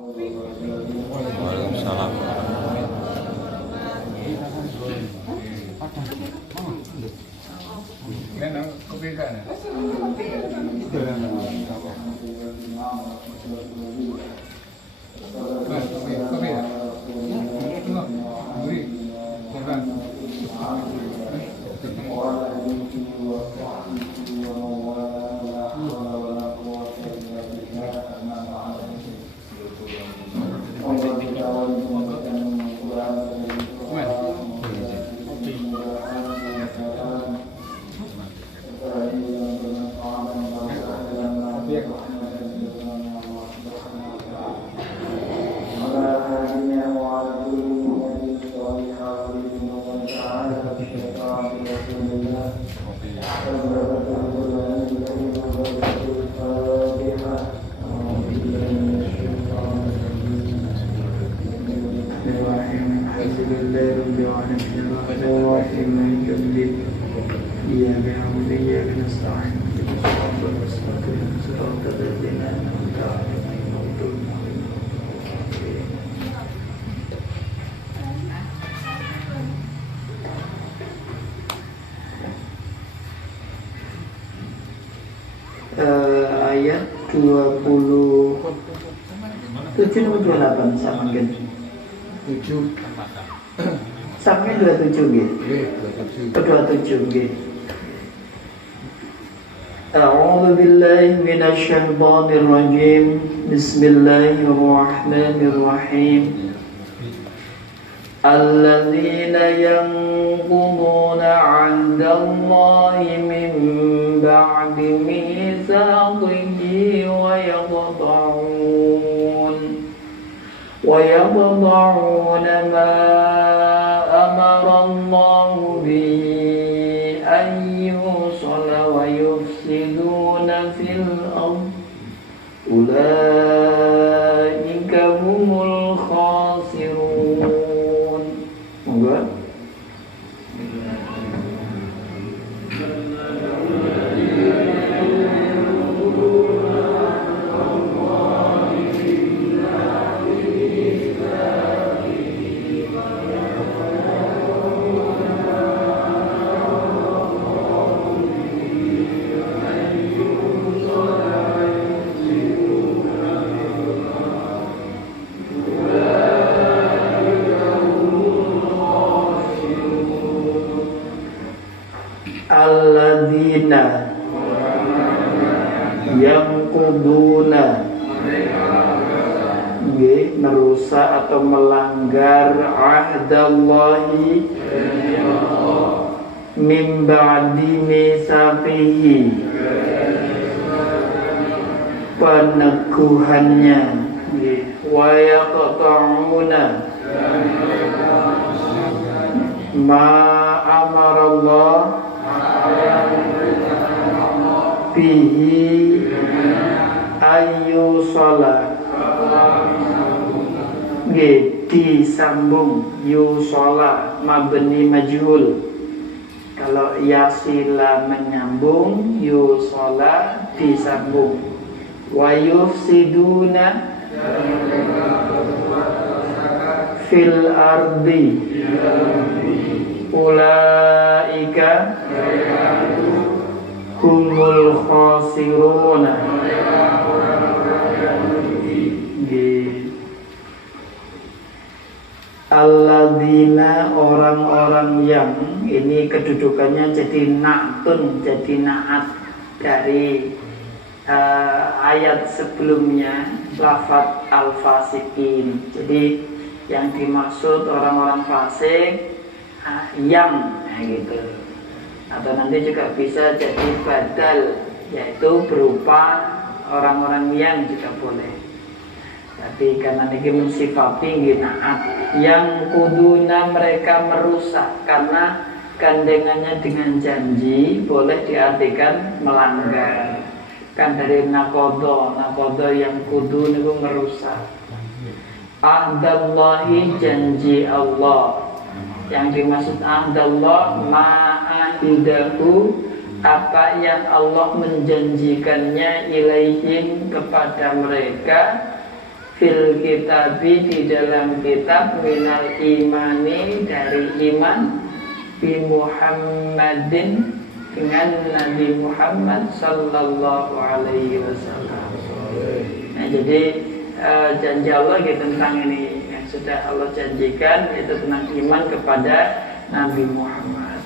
Waalaikumsalam. Ayat 27 atau 28 sama kan? 7 Sama 27 gitu. 27 gitu. A'udzu billahi minasy syaithanir rajim. Bismillahirrahmanirrahim. Alladzina yanquduna 'ahdallahi min ba'di mitsaqihi wa yaqta'una ma amara Allahu bihi an yusala wa yufsiduna fil ardh ulaika humul khasirun. Monggo. Alladzina yanquduna merusak atau melanggar ahdallahi min ba'di mitsaqihi, peneguhannya, wa yaqta'una ma amarallah bihi ayu sholat, disambung yusola mabni majhul. Kalau yasila menyambung, yusola disambung. Wa yufsiduna fil ardi ulaika humul khasiruna. Alladzina, orang-orang yang, ini kedudukannya jadi na'tun, jadi na'at dari ayat sebelumnya, lafadz al-fasikin. Jadi yang dimaksud orang-orang fasik yang gitu. Atau nanti juga bisa jadi badal, yaitu berupa orang-orang yang juga boleh. Tapi karena ini mensifati ginaat, yang kuduna mereka merusak, karena gandengannya dengan janji boleh diartikan melanggar. Kan dari nakodo yang kudun itu merusak. Ahdallahi, janji Allah. Yang dimaksud ahdallah ma'ahidahu, apa yang Allah menjanjikannya ilaihim kepada mereka, fil kitabi di dalam kitab minal imani dari iman bi Muhammadin dengan Nabi Muhammad sallallahu alaihi wasallam. Nah, jadi janji Allah gitu tentang ini yang sudah Allah janjikan, itu tentang iman kepada Nabi Muhammad.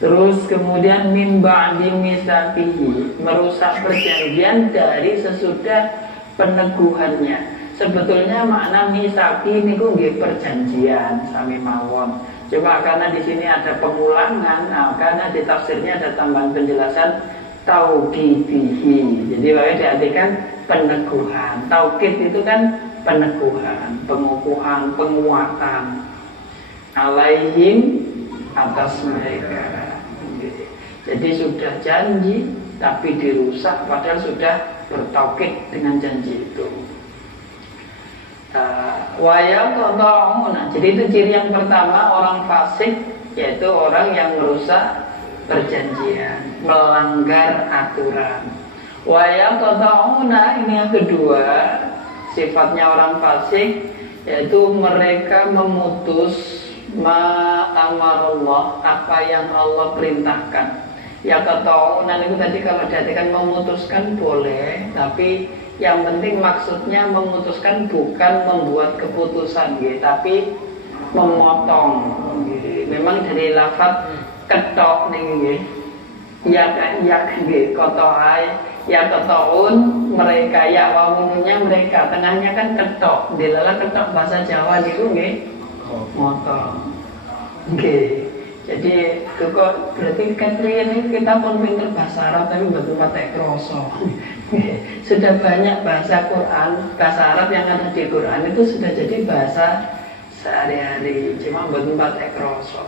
Terus kemudian min ba'di misaqihi, merusak perjanjian dari sesudah peneguhannya. Sebetulnya makna misaki niku nggih perjanjian sami mawon. Cuma karena di sini ada pengulangan, nah, karena di tafsirnya ada tambahan penjelasan tauqidihi. Jadi makanya diartikan peneguhan. Tauqid itu kan peneguhan, pengukuhan, penguatan. Alaihim atas mereka. Jadi sudah janji tapi dirusak padahal sudah bertaukid dengan janji itu. Jadi itu ciri yang pertama orang fasik, yaitu orang yang merusak perjanjian, melanggar aturan. Ini yang kedua, sifatnya orang fasik, yaitu mereka memutus ma'amarullah, apa yang Allah perintahkan. Ya kata itu tadi kalau diartikan memutuskan boleh, tapi yang penting maksudnya memutuskan bukan membuat keputusan gitu, tapi memotong gitu. Memang dari lafaz ketok nih, ya gitu, kotoai, ya ketaun mereka, ya wamununya mereka, tengahnya kan ketok, dilala ketok bahasa Jawa gitu gitu, motong, gitu. Jadi kok berarti ini kita pun pinter bahasa Arab tapi betul pakai kroso. Sudah banyak bahasa Quran, bahasa Arab yang ada di Quran itu sudah jadi bahasa sehari-hari, cuma betul pakai kroso.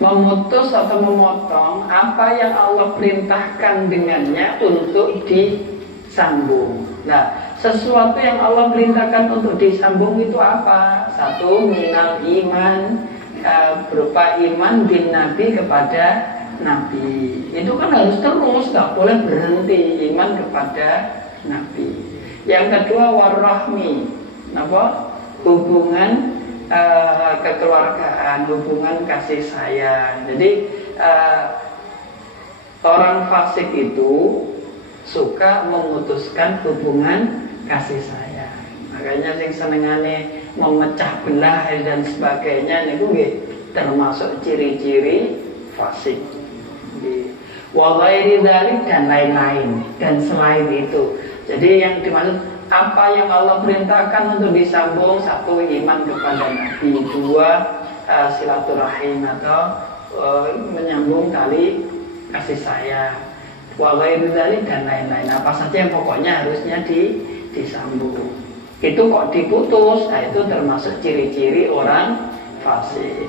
Memutus atau memotong apa yang Allah perintahkan dengannya untuk disambung. Nah, sesuatu yang Allah perintahkan untuk disambung itu apa? Satu, minal iman, berupa iman bin Nabi kepada Nabi. Itu kan harus terus, nggak boleh berhenti iman kepada Nabi. Yang kedua warahmi, apa? Hubungan kekeluargaan, hubungan kasih sayang. Jadi orang fasik itu suka memutuskan hubungan kasih sayang. Makanya sing senengane memecah belah dan sebagainya niku nggih termasuk ciri-ciri fasik. Wa ghairi dzalik dan lain-lain dan selain itu. Jadi yang dimaksud apa yang Allah perintahkan untuk disambung, satu iman kepada Nabi, dua silaturahim atau menyambung tali kasih sayang. Wa ghairi dzalik dan lain-lain. Apa saja yang pokoknya harusnya disambung. Itu kok diputus, nah itu termasuk ciri-ciri orang fasik.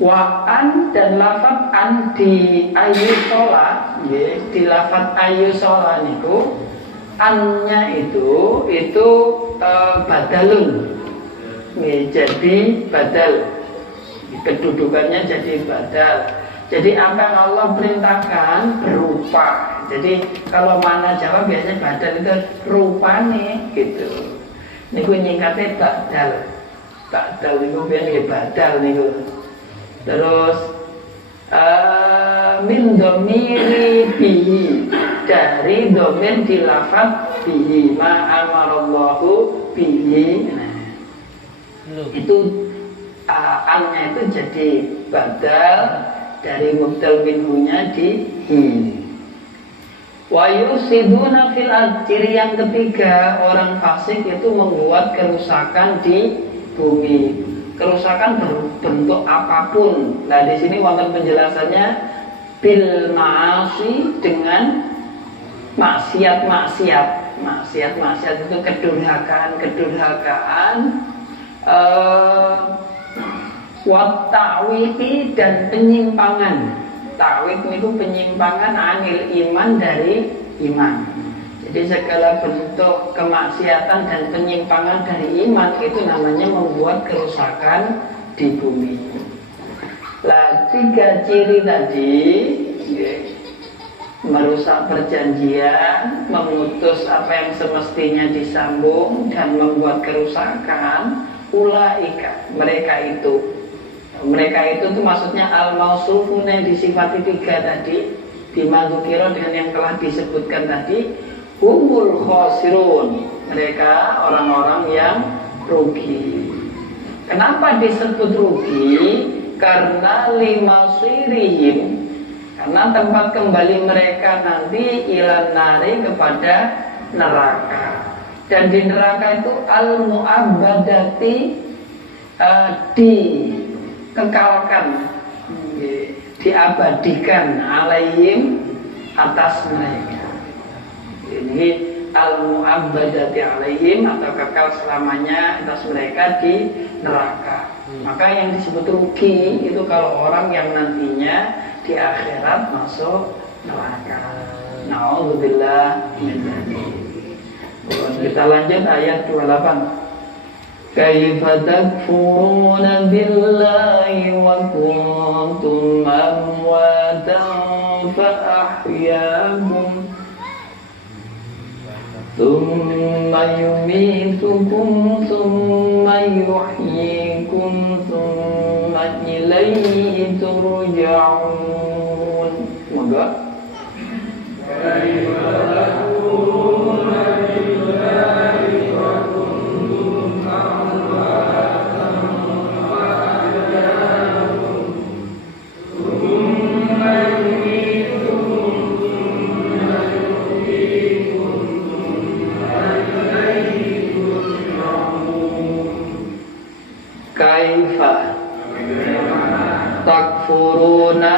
Wa'an dan lafaz an di ayyusola, di lafaz ayyusola niku annya itu badalun, jadi badal, kedudukannya jadi badal. Jadi apa yang Allah perintahkan berupa. Jadi kalau mana Jawa biasanya badal itu rupane gitu. Niku nyingkatnya badal. Badal niku biasanya badal niku. Terus min domiri bihi, dari domen di lafaz bihi, ma amarallahu bihi. Nah, itu annya itu jadi badal dari mubdal minhunya di hi. Wa yusiduna fil ard, ciri yang ketiga orang fasik itu membuat kerusakan di bumi. Kerusakan berbentuk apapun. Nah, di sini wonten penjelasannya bil ma'asi, dengan maksiat-maksiat. Maksiat-maksiat itu kedurhakaan, wat ta'witi dan penyimpangan. Ta'wit itu penyimpangan anil iman dari iman. Jadi segala bentuk kemaksiatan dan penyimpangan dari iman itu namanya membuat kerusakan di bumi. Lah, tiga ciri tadi merusak perjanjian, memutus apa yang semestinya disambung dan membuat kerusakan. Ulaika, mereka itu tuh maksudnya al-mausufun yang disifati 3 tadi, dimadzukira dengan yang telah disebutkan tadi, humul khosirun, mereka orang-orang yang rugi. Kenapa disebut rugi? Karena limasirihim, karena tempat kembali mereka nanti ilan nari, kepada neraka. Dan di neraka itu al-mu'abbadati, dikekalkan, diabadikan, alaihim, atas mereka. Ini al-mu'abbadati alaihim, atau kekal selamanya atas mereka di neraka. Maka yang disebut rugi itu kalau orang yang nantinya di akhirat masuk neraka. Na'udzubillah min dzalik. Kita lanjut ayat 28. Kaifa takfuruna billahi wa kuntum amwatan fa ahyaakum thumma yumitukum thumma yuhyikum thumma ilayhi turja'un. Semoga kaifa takfuruna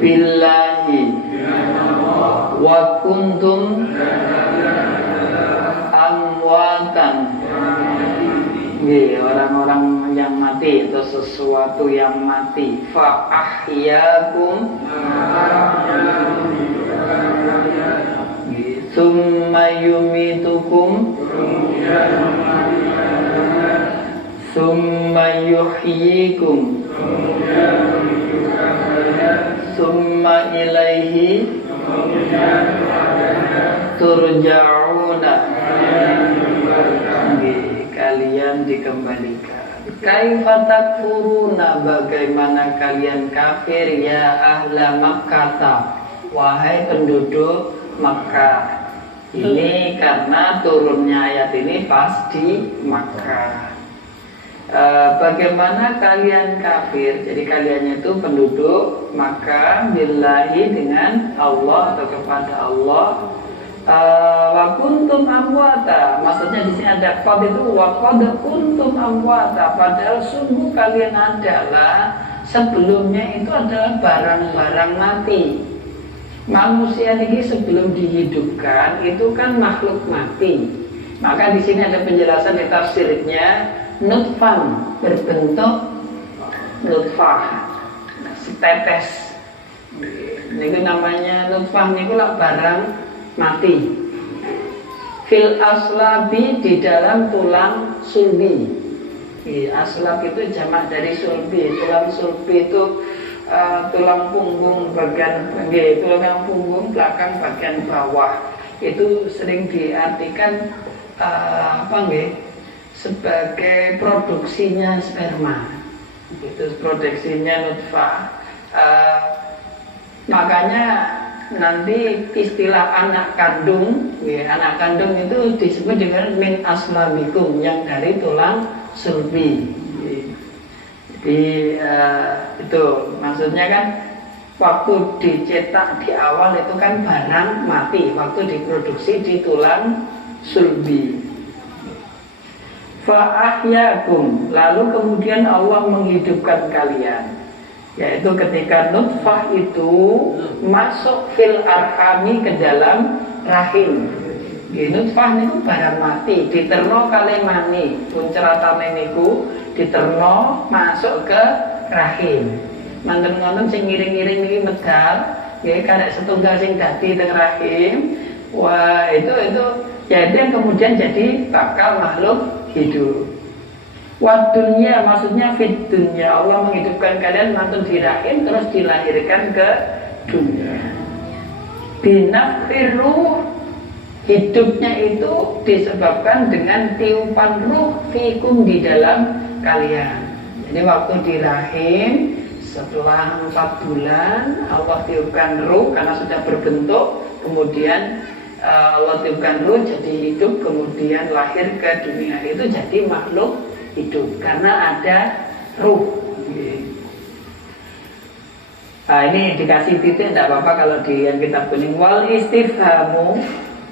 billahi wa kuntum amwatan. Orang-orang yang mati atau sesuatu yang mati. Fa ahyakum summa yumitukum summa yuhyikum summa ilaihi turja'una. Kalian dikembalikan. Kaifa takfuruna, bagaimana kalian kafir ya ahla Makkah, wahai penduduk Makkah. Ini karena turunnya ayat ini pas di Makkah. Bagaimana kalian kafir? Jadi kalian itu penduduk Makkah billahi, dengan Allah atau kepada Allah. Wa kuntum amwata, maksudnya di sini ada qad, itu wa qad kuntum amwata, padahal sungguh kalian adalah sebelumnya itu adalah barang-barang mati. Manusia ini sebelum dihidupkan itu kan makhluk mati. Maka di sini ada penjelasan di tafsirnya, nutfan, berbentuk nutfah, setetes. Ini namanya nutfah, ini lah barang mati. Fil aslabi, di dalam tulang sulbi. Aslab itu jamak dari sulbi. Tulang sulbi itu tulang punggung bagian tulang punggung belakang bagian bawah. Itu sering diartikan sebagai produksinya sperma. Itu produksinya nutfah. Makanya nanti istilah anak kandung, anak kandung itu disebut dengan min aslabikum, yang dari tulang sulbi. Jadi itu maksudnya kan waktu dicetak di awal itu kan barang mati, waktu diproduksi di tulang sulbi. Fa ahyakum, lalu kemudian Allah menghidupkan kalian, yaitu ketika nutfah itu masuk fil arhami, ke dalam rahim. Nutfah itu barang mati, diterno kali mani, punceratane niku diterno masuk ke rahim. Manten-manten sing ngiring-ngiring iki medal, nggih karek setunggal sing dadi teng rahim. Wah, itu ya, itu yang kemudian jadi bakal makhluk hidup. Wadunya, maksudnya fit dunya, Allah menghidupkan kalian mantun di rahim terus dilahirkan ke dunia. binafir ruh, hidupnya itu disebabkan dengan tiupan ruh fikum di dalam kalian. Jadi waktu di rahim setelah 4 bulan Allah tiupkan ruh karena sudah berbentuk, kemudian Allah tiupkan ruh jadi hidup, kemudian lahir ke dunia, itu jadi makhluk hidup karena ada ruh. Nah, ini dikasih titik tidak apa-apa kalau di yang kitab kuning. Wal istifhamu.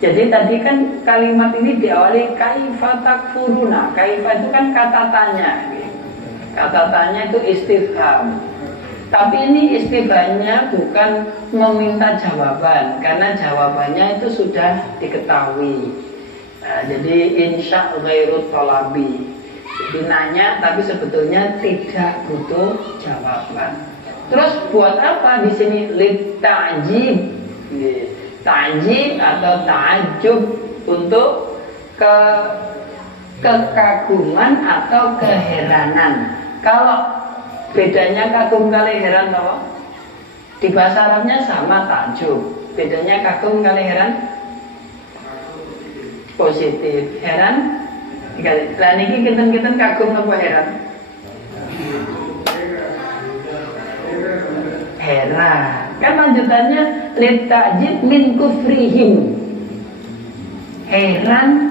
Jadi tadi kan kalimat ini diawali kaifa takfuruna. Kaifa itu kan kata tanya. Kata tanya itu istifham. Tapi ini istifhamnya bukan meminta jawaban, karena jawabannya itu sudah diketahui. Nah, jadi insya ghairu talabi. Jadi nanya tapi sebetulnya tidak butuh jawaban. Terus buat apa di sini lit ta'jib? Ta'jib atau ta'ajub untuk kekaguman atau keheranan. Kalau bedanya kagum kali heran apa? Di bahasa Arabnya sama takjub. Bedanya kagum kali heran positif. Heran lah niki kinten-kinten kagum apa heran? Heran. Kan lanjutannya litajid min kufrihim. Heran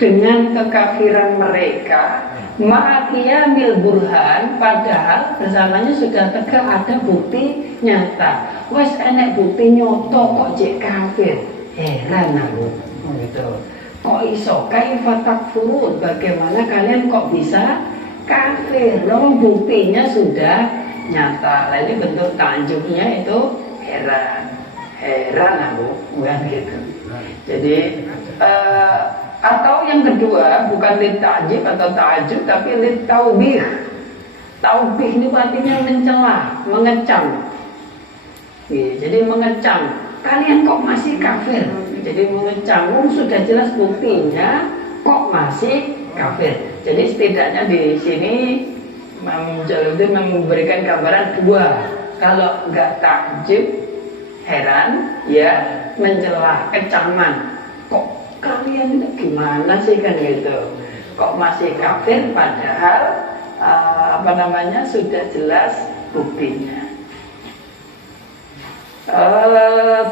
dengan kekafiran mereka, ma'aqiyamil burhan, padahal bersamanya sudah tegak ada bukti nyata. Wes enek bukti nyoto kok jek kafir. Heran aku. Gitu. Kok iso kaifa takfurun? Bagaimana kalian kok bisa kafir? Loh, buktinya sudah nyata. Nah, ini bentuk tanjungnya itu heran. Heran aku, bukan gitu. Jadi atau yang kedua bukan lit ta'jib atau ta'ajub, tapi lit taubih. Taubih ini artinya mencela, mengecam. Jadi mengecam. Kalian kok masih kafir? Jadi mengecam. Sudah jelas buktinya, kok masih kafir? Jadi setidaknya di sini Imam Jalaluddin memberikan gambaran dua. Kalau enggak takjub, heran, ya mencela, kecaman. Kok kalian itu gimana sih kan gitu? Kok masih kafir padahal sudah jelas buktinya.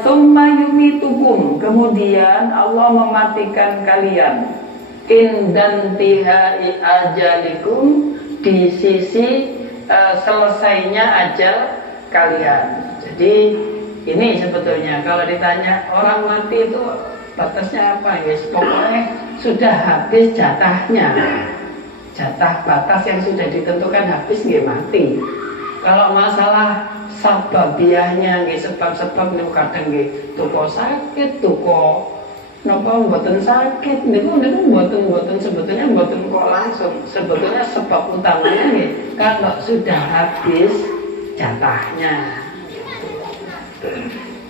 Tsumma yumitukum, kemudian Allah mematikan kalian. Indantihai ajalikum, di sisi selesainya ajal kalian. Jadi ini sebetulnya kalau ditanya orang mati itu batasnya apa? Yes, pokoknya sudah habis jatahnya. Jatah batas yang sudah ditentukan habis nggih mati. Kalau masalah sababiahnya nggih sebab-sebab niku kadang nggih tuko sakit, tuko napa mboten sakit niku mboten sebetulnya mboten kok langsung. Sebetulnya sebab utamanya nggih kalau sudah habis jatahnya.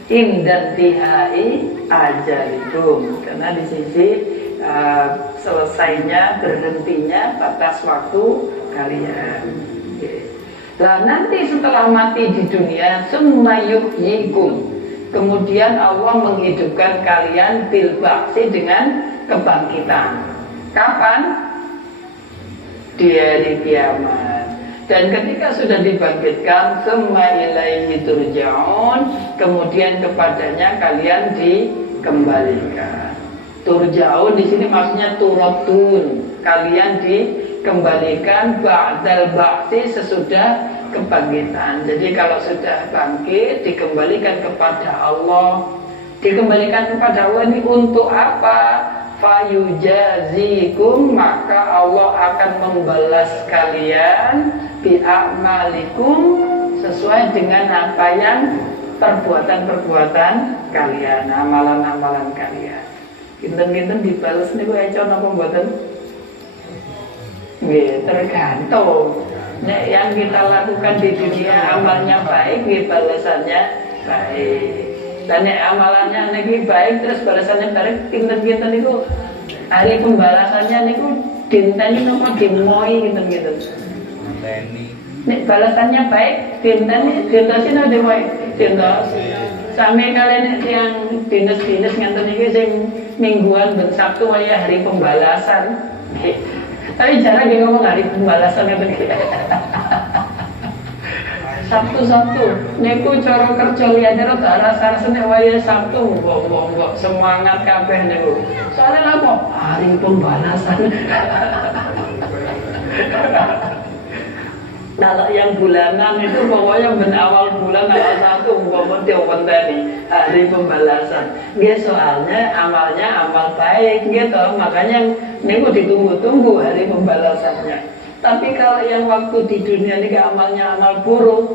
Indantihai ajalikum, karena di sisi selesainya, berhentinya batas waktu kalian. Nah nanti setelah mati di dunia, summa yuhyikum, kemudian Allah menghidupkan kalian bil ba'si dengan kebangkitan. Kapan? Di hari kiamat. Dan ketika sudah dibangkitkan, summa ilaihi turja'un, kemudian kepadanya kalian dikembalikan. Turja'un di sini maksudnya turatun, kalian dikembalikan ba'dal ba'si, sesudah kebangkitan. Jadi kalau sudah bangkit dikembalikan kepada Allah. Dikembalikan kepada Allah ini untuk apa? Fayujazikum, maka Allah akan membalas kalian bi'amalikum, sesuai dengan apa yang perbuatan-perbuatan kalian, amalan-amalan kalian. Kinten-kinten dibalas niku eco napa mboten? Nggih, tergantung. Nek yang kita lakukan di dunia amalnya baik, nggih balasannya baik. Dan nek amalannya niki baik terus balasannya baik, kinten-kinten niku hari pembalasannya niku dinteni napa dimoi kinten-kinten. Nek balasannya baik, dinteni dintosi napa dimoi? Dintosi. Sami kalian yang dinas-dinas ngenten iki sing mingguan ben Sabtu waya hari pembalasan. Tapi jarang dia ngomong hari pembalasan ngeten iki. Sabtu-Sabtu niku cara kerja liyane rada rasa-rasane waya Sabtu mbok semangat kabeh niku. Soalnya apa? Hari pembalasan. Kalau yang bulanan itu pokoknya ben awal bulan awal satu umpama diopenteni hari pembalasan. Nggih soalnya amalnya amal baik gitu. Makanya niku ditunggu-tunggu hari pembalasannya. Tapi kalau yang waktu di dunia ini amalnya amal buruk,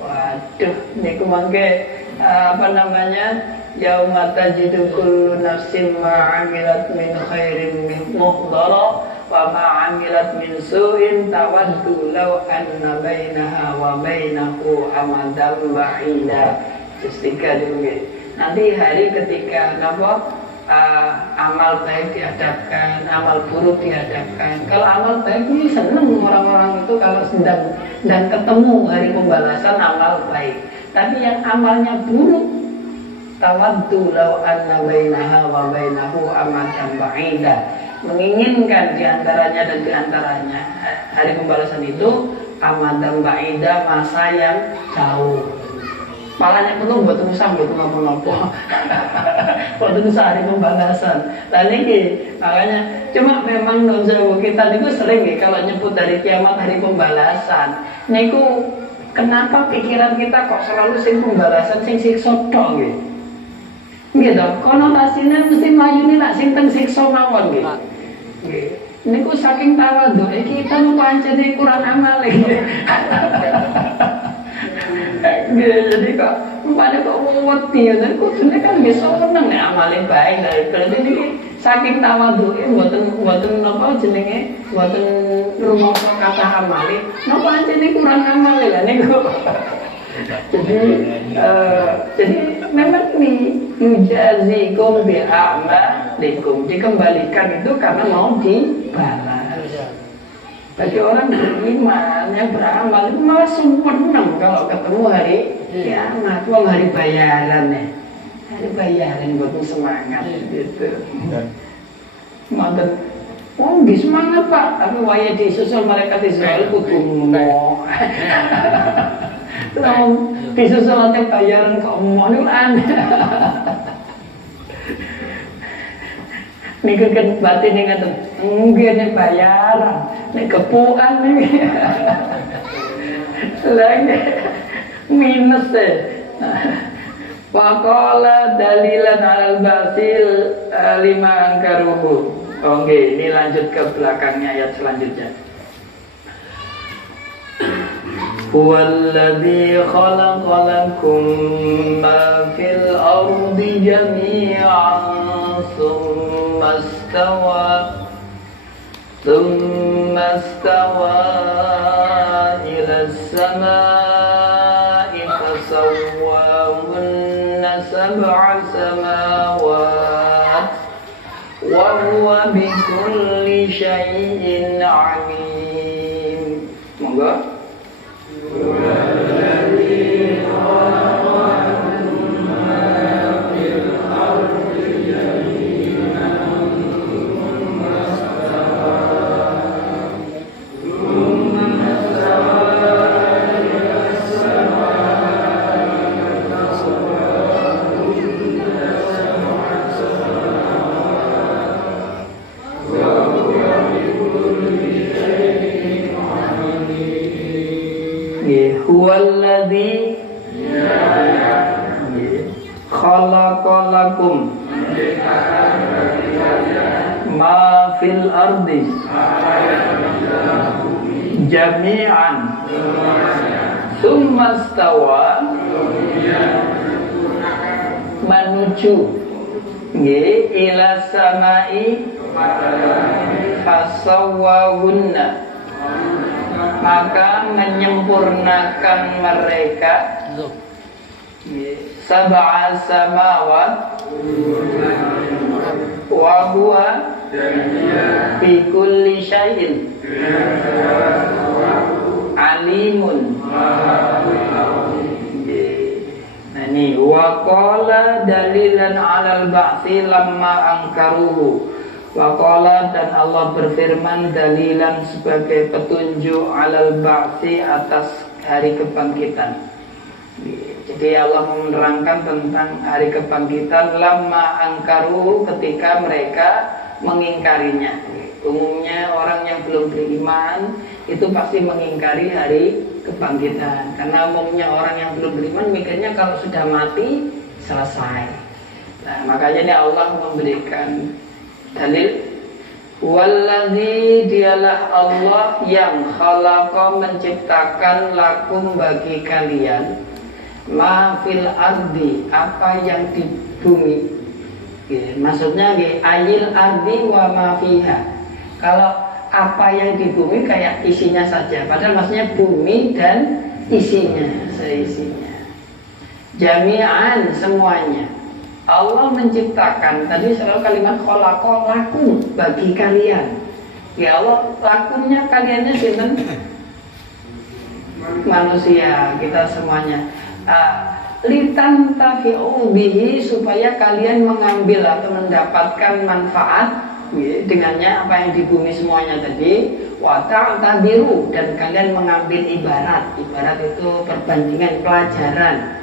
waduh, niku mangke apa namanya? Yauma tajidu kullu nafsin ma 'amilat min khairin muhdara wa ma 'amilat min su'in tawaddu law anna bainaha wa bainahu amadan ba'ida. Justika dulu. Nanti hari ketika amal baik dihadapkan, amal buruk dihadapkan. Kalau amal baik ini senang orang-orang itu kalau sedang dan ketemu hari pembalasan amal baik. Tapi yang amalnya buruk, tawaddu law anna bainaha wa bainahu amadan ba'ida. Menginginkan diantaranya dan diantaranya hari pembalasan itu amadan ba'ida, masa yang jauh. Malahnya perlu buat musang, buat ngomong-ngomong buat hari pembalasan. Dan ini makanya cuma memang nonzawu kita itu sering nih kalau nyebut dari kiamat hari pembalasan. Niku kenapa pikiran kita kok selalu sing pembalasan sing siksa tok nggih. Gitu, konotasinya mesti mlayune nak sing teng siksa mawon nggih. Nggih. Niku saking tawadhuke kita nu pancene kurang amal iki. Jadi kok pada kok wedi ya, kudune kan bisa seneng nek amale baik dari berarti niki saking tawadhuke mboten napa jenenge mboten rumangsa kata amale napa pancene kurang amale lah niku. Jadi memang nih yujazikum bi a'malikum, dikembalikan itu karena mau dibalas. Bagi orang beriman yang beramal itu malah seneng kalau ketemu hari kiamat, hari bayaran ya, hari bayaran buat semangat gitu. Mantan, oh di semangat pak, tapi waya disusul mereka disusul kudu mau. Disusul nanti bayaran ke omong itu aneh. Niku kan batin nih kata, mungkin nih bayaran, nih kepuan nih, lagi minus deh. Wakola dalilan alal basil lima angkaruhu. Oke, ini lanjut ke belakangnya ayat selanjutnya. Huwallazi khalaqa lakum ma fil ardi jami'an thumma istawa ila as-samaa'i fasawwahunna sab'a samawat wa huwa bikulli syai'in 'alim. Monggo. Huwallazi khalaqalakum ma fil ardi jami'an thumma istawa menuju ila samai fasawwahunna, maka menyempurnakan mereka sab'a samawat wa huwa bi kulli syai'in alimun. Nah Ini wa qala dalilan 'alal ba'tsi lamma angkaruhu. Wa qala, dan Allah berfirman dalilan sebagai petunjuk 'alal ba'tsi atas hari kebangkitan. Jadi Allah menerangkan tentang hari kebangkitan lamma angkaruhu, ketika mereka mengingkarinya. Umumnya orang yang belum beriman itu pasti mengingkari hari kebangkitan, karena umumnya orang yang belum beriman mikirnya kalau sudah mati selesai. Nah, makanya ini Allah memberikan dalil, wallazi, dialah Allah yang khalaqa, menciptakan, lakum, bagi kalian, ma fil ardi, apa yang di bumi. Maksudnya ayil ardi wa ma fiha. Kalau apa yang di bumi kayak isinya saja, padahal maksudnya bumi dan isinya, seisinya. Jami'an, semuanya. Allah menciptakan, tadi selalu kalimat khalaqa, lakum, bagi kalian. Ya Allah, lakumnya kaliannya sinten? Manusia, kita semuanya. Litan tafi'u bihi, supaya kalian mengambil atau mendapatkan manfaat dengannya apa yang di bumi semuanya tadi. Wa ta'tabiru, dan kalian mengambil ibarat itu perbandingan, pelajaran.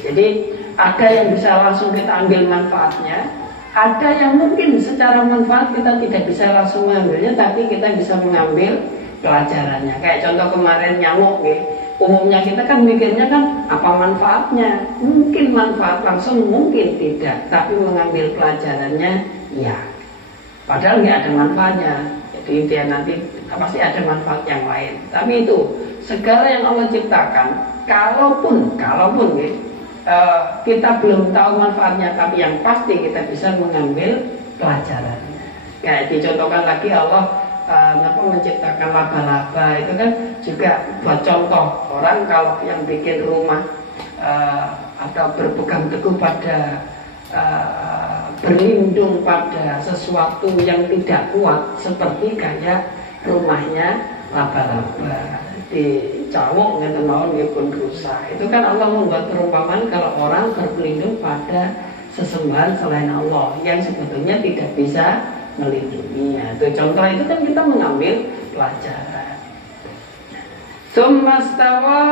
Jadi ada yang bisa langsung kita ambil manfaatnya, ada yang mungkin secara manfaat kita tidak bisa langsung mengambilnya, tapi kita bisa mengambil pelajarannya. Kayak contoh kemarin nyamuk, umumnya kita kan mikirnya kan apa manfaatnya, mungkin manfaat langsung, mungkin tidak, tapi mengambil pelajarannya ya. Padahal nggak ada manfaatnya, jadi dia nanti pasti ada manfaat yang lain. Tapi itu segala yang Allah ciptakan, kalaupun kita belum tahu manfaatnya, tapi yang pasti kita bisa mengambil pelajarannya. Kayak dicontohkan lagi Allah menciptakan laba-laba, itu kan juga buat contoh orang kalau yang bikin rumah atau berpegang teguh pada berlindung pada sesuatu yang tidak kuat, seperti kayak rumahnya laba-laba di cawuk ngeten mawon nggih pun rusak. Itu kan Allah membuat perumpamaan kalau orang berlindung pada sesembahan selain Allah yang sebetulnya tidak bisa melindunginya. Itu contoh, itu kan kita mengambil pelajaran. Summastawa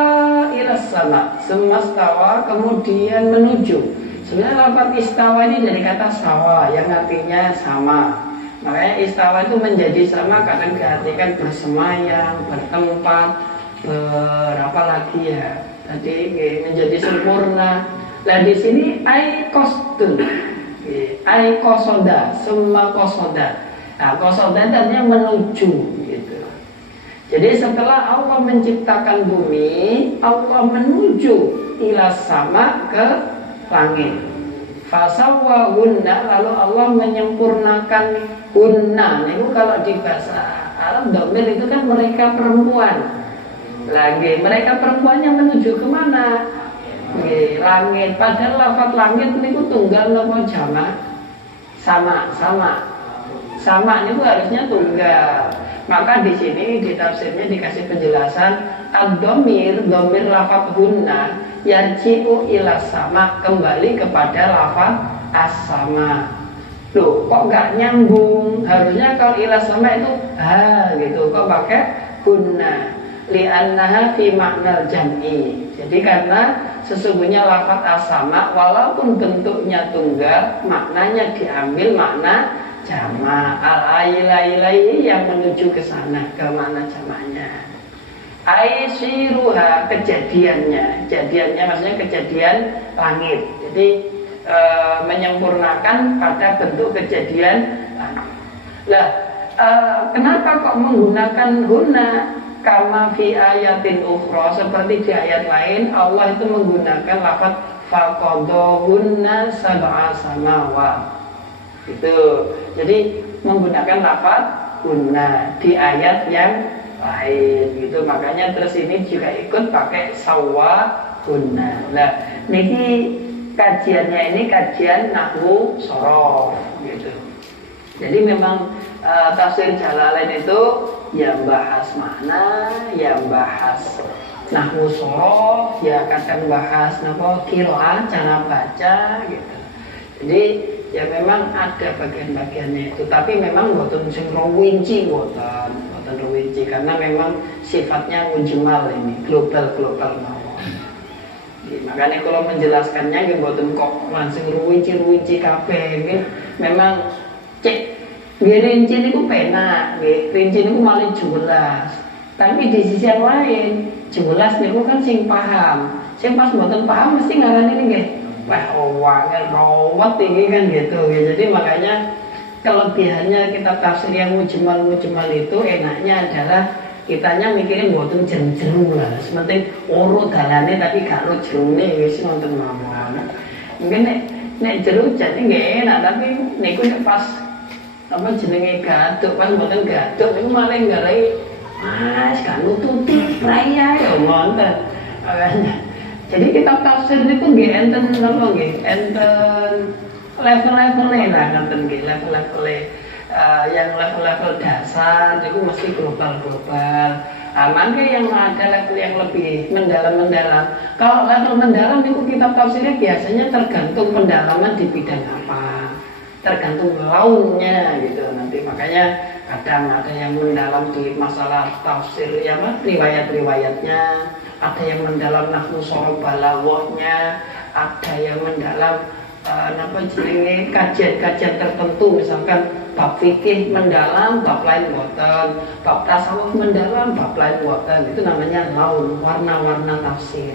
ilas sama, summastawa kemudian menuju. Sebenarnya lafaz istawa ini dari kata stawa yang artinya sama. Makanya istawa itu menjadi sama, kadang diartikan bersemayam, bertempat, berapa lagi ya? Tadi menjadi sempurna. Nah di sini ai kosdun, ai kosoda, semua kosoda. Nah kosoda artinya menuju gitu. Jadi setelah Allah menciptakan bumi, Allah menuju ila sama, ke langit. Fasawwa hunna, lalu Allah menyempurnakan hunna. Itu kalau di bahasa Arab domir itu kan mereka perempuan. Lagi mereka perempuannya menuju kemana? Langit. Padahal lafaz langit itu tunggal nopo jamak? Sama itu harusnya tunggal. Maka di sini di tafsirnya dikasih penjelasan ad-domir, domir lafaz hunna yarji'u ila sama, kembali kepada lafaz as-sama. Loh, kok gak nyambung? Harusnya kalau ila sama itu gitu, kok pakai hunna? Li'annaha fi makna jam'i. Jadi karena sesungguhnya lafaz as-sama walaupun bentuknya tunggal, maknanya diambil makna jamak. Al-ailai yang menuju ke sana, ke makna jamaknya. Aisiruha, kejadiannya maksudnya kejadian langit. Jadi menyempurnakan pada bentuk kejadian langit. Lah kenapa kok menggunakan hunna? Kama fi ayatin ukhra, seperti di ayat lain Allah itu menggunakan lafaz faqadahunna sab'a samawat. Itu jadi menggunakan lafaz hunna di ayat yang lain gitu. Makanya terus ini juga ikut pakai sawwa hunna. Nah, niki kajiannya ini kajian nahwu shorof gitu. Jadi memang tafsir Jalalain itu yang bahas makna, yang bahas nahwu shorof, ya kadang bahas qiraah, cara baca gitu. Jadi ya memang ada bagian-bagiannya itu, tapi memang boten sing rinci, boten rinci, karena memang sifatnya mujmal ini, global mawon. Makanya kalau menjelaskannya nggih boten kok langsung rinci kabeh nggih. Memang cek rinci niku penak, nggih. Rinci niku malah jelas. Tapi di sisi yang lain, jelas niku kan sing paham. Sing pas boten paham mesti ngarani nggih. Wah, wangel rawat ini kan gitu ya. Jadi makanya kelebihannya kitab tafsir yang mujmal itu enaknya adalah kitanya mikirin boten jeru lah. Sementing urut dalane tapi gak ro jerune wis wonten mawon. Mungkin nek jeru jane nggih enak, tapi niku nek pas apa jenenge gaduk, pas boten gaduk niku malah nggarai mas gak nututi raya ya wonten. Jadi kitab tafsir itu nggih enten napa nggih? Enten level-levelnya lah ngoten nggih, level-levelnya yang level-level dasar itu mesti global. Mangke yang ada level yang lebih mendalam. Kalau level mendalam itu kitab tafsirnya biasanya tergantung pendalaman di bidang apa. Tergantung launnya gitu nanti. Makanya kadang ada yang mendalam di masalah tafsir ya riwayat-riwayatnya. Ada yang mendalam nahwu shorof balaghahnya, ada yang mendalam kajian-kajian tertentu, misalkan bab fikih mendalam, bab lain boten, bab tasawuf mendalam, bab lain boten. Itu namanya laun, warna-warna tafsir.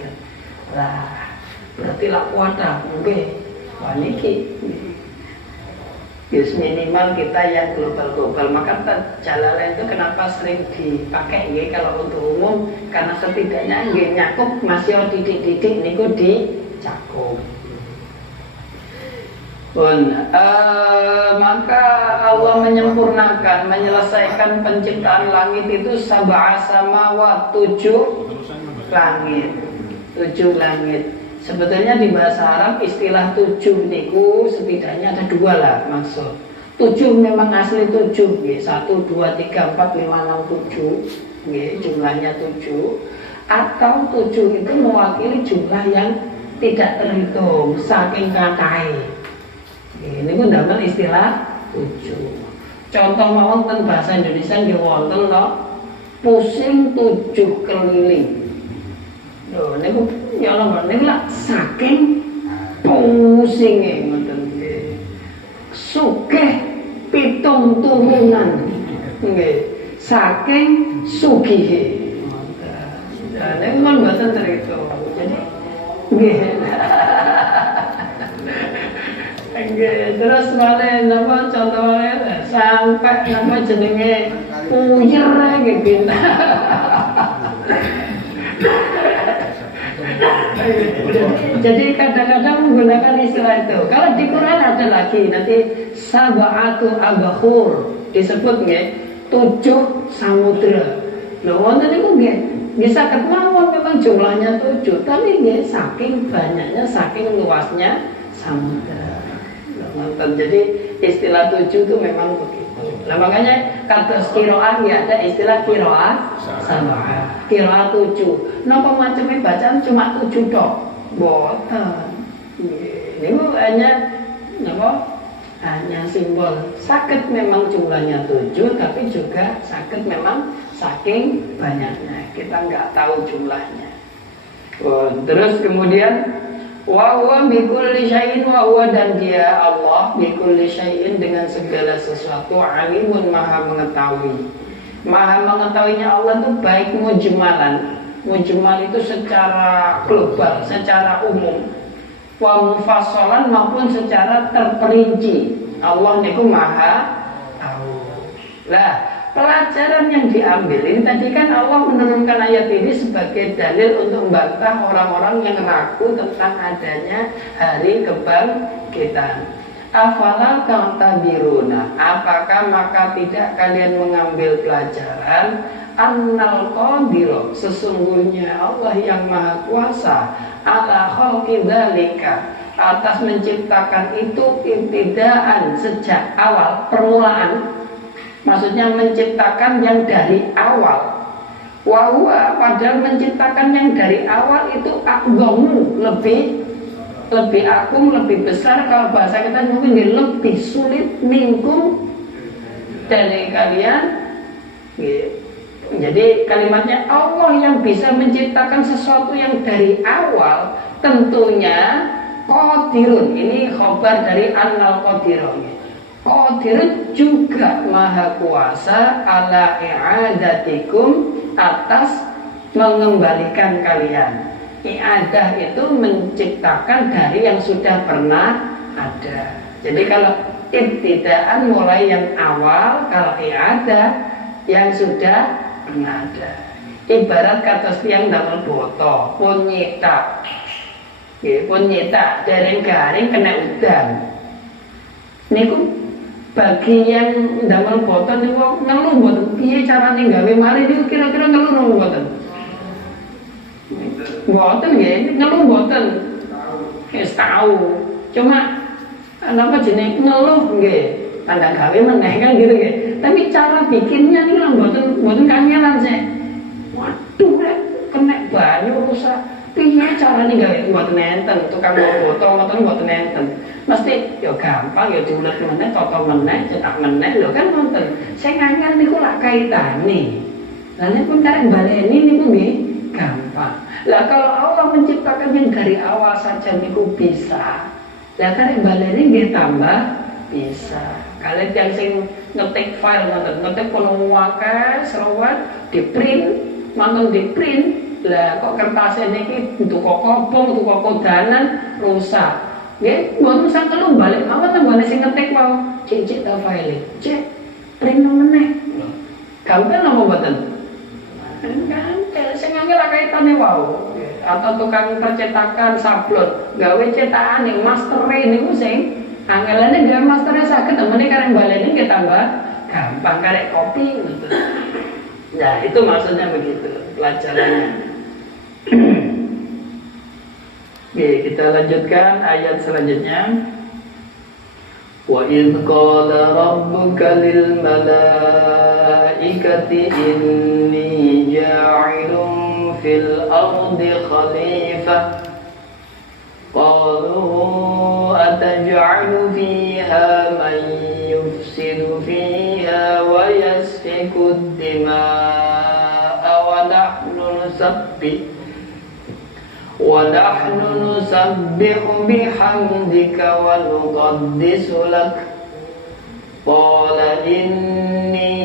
Lah, berarti lah wadah mungkin waniki. Just minimal kita yang global. Maka Jalalain itu kenapa sering dipakai nggih kalau untuk umum, karena setidaknya nggih nyakup masih didik-didik niku dicakup. Maka Allah menyempurnakan, menyelesaikan penciptaan langit itu sab'a samawat, 7 langit. Sebetulnya di bahasa Arab istilah 7 niku setidaknya ada 2 lah maksud. 7 memang asli 7, 1, 2, 3, 4, 5, 6, 7, jumlahnya 7. Atau 7 itu mewakili jumlah yang tidak terhitung, saking katai. Ini pun dalam istilah 7. Contoh mawon teng bahasa Indonesia nggih wonten lho, pusing 7 keliling. Lho niku ya Allah, niku lak saking pusinge ngoten nggih. Sugih 7 turunan. Nggih. Saking sugihe. Nah, niku kan mboten terhitung. Jadi nggih. Nggih, terus malah napa contohnya sampai napa jenenge puyer nggih pindah. Jadi kadang-kadang menggunakan istilah itu. Kalau di Quran ada lagi nanti sab'atu abhur disebut nggih 7 samudra. Lho wonten niku nggih saged mawon memang jumlahnya 7, tapi nggih saking banyaknya, saking luasnya samudra. Jadi istilah 7 itu memang begitu. Nah makanya kata qiraah ya ada istilah qiraah sab'ah, qiraah 7. Napa macamnya bacaan cuma 7 tok? Boten. Ini hanya simbol. Sakit memang jumlahnya 7, tapi juga sakit memang saking banyaknya. Kita nggak tahu jumlahnya. Terus kemudian wa huwa bikulli syai'in, wa huwa dan dia Allah bikulli syai'in dengan segala sesuatu alimun maha mengetahui. Maha mengetahuinya Allah itu baik mujmalan. Mujmal itu secara global, secara umum. Wa mufassalan maupun secara terperinci. Allah niku maha tahu. Lah, pelajaran yang diambil ini tadi kan Allah menurunkan ayat ini sebagai dalil untuk membantah orang-orang yang ragu tentang adanya hari kebangkitan. Afala ta'tabiruna, apakah maka tidak kalian mengambil pelajaran annal qadir, sesungguhnya Allah yang maha kuasa ala khalqi dzalika, atas menciptakan itu ibtidaan sejak awal, permulaan. Maksudnya menciptakan yang dari awal. Wahwa padahal menciptakan yang dari awal itu akbamu, lebih agung, lebih besar. Kalau bahasa kita mungkin lebih sulit minkum dari kalian. Jadi kalimatnya Allah yang bisa menciptakan sesuatu yang dari awal tentunya qadirun. Ini khobar dari annal qadirun. Qadirun juga maha kuasa ala i'adatikum, atas mengembalikan kalian. I'adah itu menciptakan dari yang sudah pernah ada. Jadi kalau ibtidaan mulai yang awal, kalau i'adah yang sudah pernah ada. Ibarat kata tiang damel boto pun nyita, dereng-garing kena udan. Niku bagi yang damel boten niku ngeluh mboten piye carane gawe mari niku kira-kira ngeluh mboten. Mboten nggih, ngeluh mboten. Wis tahu. Cuma napa jenenge ngeluh nggih, tanda gawe meneh kan gitu nggih. Tapi cara bikinnya niku lho mboten kangelan sih. Waduh rek kena banyu rusak. Piye carane gawe mboten enten, tukang botol ngoten mboten enten. Mesti ya gampang ya diulet meneh, toto meneh, cetak meneh lho kan ngoten. Sing angel niku lak kaitane. Lah nek pun karek baleni niku nggih gampang. Lah kalau Allah menciptakan yang dari awal saja niku bisa. Lah karek baleni nggih tambah bisa. Kalian yang sing ngetik file ngoten, ngetik kono akeh seruan di-print, mangken di-print. Lah kok kertasnya niki tuku kobong, tuku kodanan rusak. Nggih, mboten usah telu balik mawon tambane sing ngetik wae. Cek ta file. Cek print meneh. Gampang apa mboten? Kan sing angel kaitane wae. Atau tukang percetakan sablon, gawe cetakane mastere niku sing angelane gawe mastere saged temene karek baleni nggih tambah gampang karek kopi ngoten. Nah, itu maksudnya begitu pelajarannya. Oke, kita lanjutkan ayat selanjutnya. Wa idh qala rabbuka lil malaikati inni ja'ilun fil ardi khalifah. Qalu ataj'alu fiha man yufsidu fiha wa yasfiku ad-dima'a wa nahnu nusabbihu bihamdika wa nuqaddisu lak. Qala inni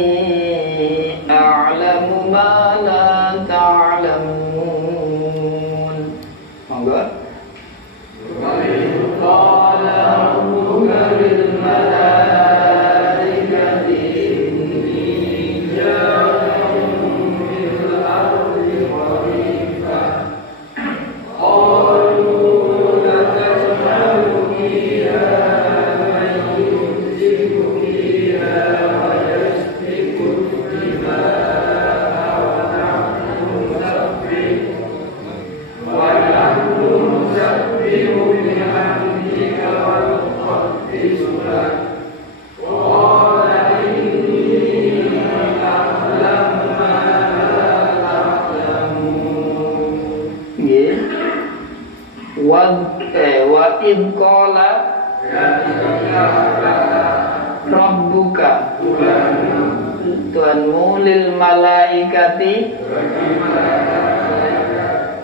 a'lamu ma la ta'lamun. Monggo. Wa idh qala rabbuka lil malaikati inni ja'ilun fil ardi khalifah. Wa idh qala rabbuka Tuhanmu lil malaikati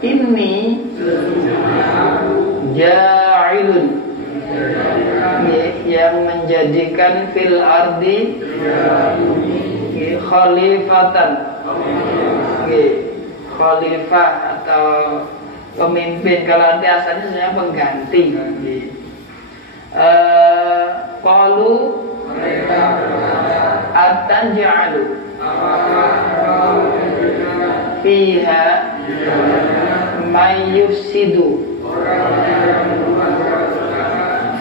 inni ja'ilun, yang menjadikan fil ardi khalifatan, khalifah atau pemimpin. Kalau nanti asalnya sebenarnya pengganti. Qalu ataj'alu fiha may yufsidu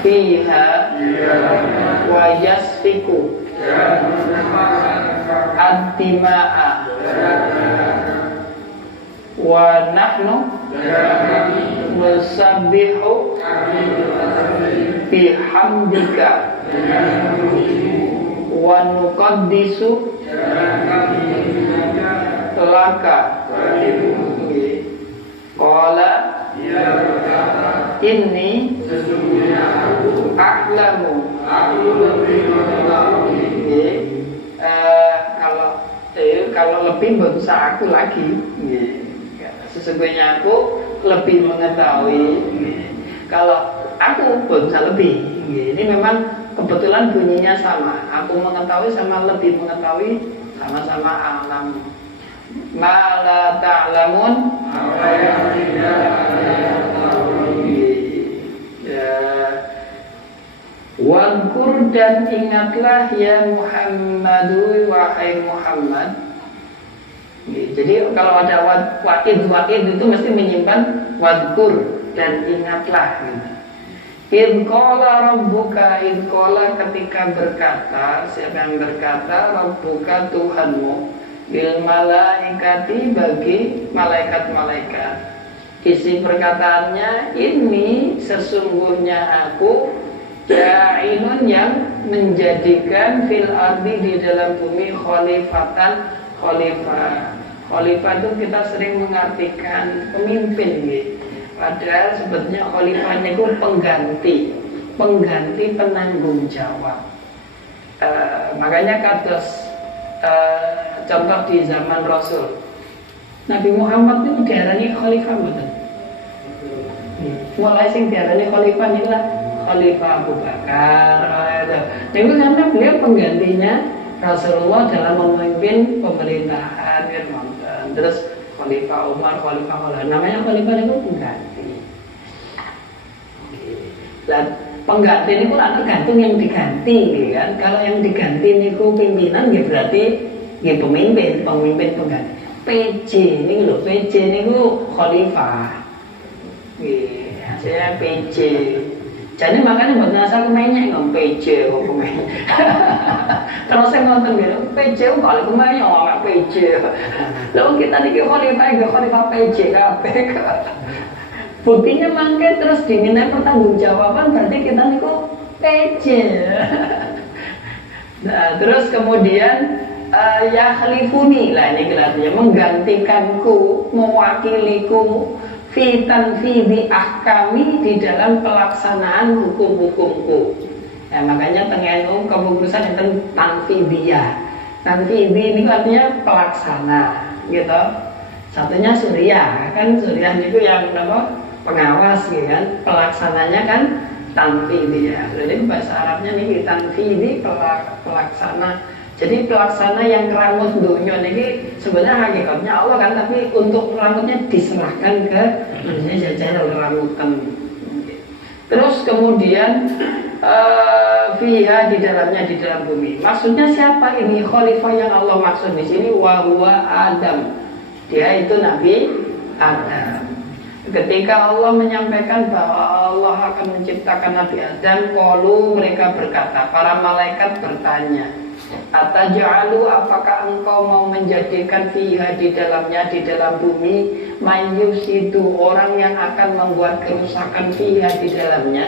fiha wa yasfiku ad-dima'a wa nahnu nusabbihu bihamdika wa nuqaddisu laka. Qala inni a'lamu. Kalau lebih berusaha aku lagi. Sesungguhnya aku lebih mengetahui. Kalau aku berusaha lebih. Ini memang kebetulan bunyinya sama. Aku mengetahui sama lebih mengetahui, sama-sama alam. Ma la ta'lamun, apa yang tidak kalian ketahui. Wadkur dan ingatlah ya Muhammadu, wahai Muhammad. Jadi kalau ada wa'id itu mesti menyimpan wadkur dan ingatlah. Idqala rabbuka, idqala ketika berkata, siapa yang berkata? Rabbuka Tuhanmu, bil malaikati bagi malaikat-malaikat. Isi perkataannya, ini sesungguhnya aku ja'ilun yang menjadikan fil ardi di dalam bumi khalifatan, khalifah. Khalifah itu kita sering mengartikan pemimpin gitu. Padahal sebetulnya khalifahnya itu pengganti penanggung jawab. Makanya kados contoh di zaman Rasul, Nabi Muhammad itu diarani khalifah betul. Mulai sing diarani khalifah inilah Khalifah Abu Bakar. Itu karena beliau penggantinya Rasulullah dalam memimpin pemerintahan. Terus Khalifah Umar, Khalifah Umar, namanya Khalifah itu pengganti. Dan pengganti ini pun tergantung yang diganti, kan? Kalau yang diganti ini pimpinan, ya berarti ya pemimpin pengganti. PJ ini loh, PJ ini Khalifah. Saya PJ. Jadi makanya buat nasa aku mainnya nggak PJ kok pemain. Terus saya nonton gitu, PJ kalau aku mainnya nggak PJ. Lalu kita nih khalifah PJ kabeh. Buktinya mangke terus diminta pertanggungjawaban berarti kita nih kok PJ. Nah terus kemudian ya khalifuni lah ini artinya menggantikanku, mewakiliku. Fitanfidhi ahkami di dalam pelaksanaan hukum-hukumku. Ya, makanya tengenu kepengurusan itu tanfidiyah. Tanfidhi ini artinya pelaksana, gitu. Satunya surya, kan surya itu yang apa? Pengawas, gitu kan. Pelaksananya kan tanfidiyah. Jadi bahasa Arabnya nih tanfidhi pelaksana. Jadi pelaksana yang keramut dunia ini sebenarnya hakikatnya Allah kan, tapi untuk rambutnya diserahkan ke manusia jajar oleh ramutan. Terus kemudian fiha di dalamnya di dalam bumi. Maksudnya siapa ini khalifah yang Allah maksud di sini? Wa huwa Adam. Dia itu Nabi Adam. Ketika Allah menyampaikan bahwa Allah akan menciptakan Nabi Adam, qalu mereka berkata, para malaikat bertanya, ataj'alu apakah engkau mau menjadikan fiha di dalamnya di dalam bumi mayyufsidu orang yang akan membuat kerusakan fiha di dalamnya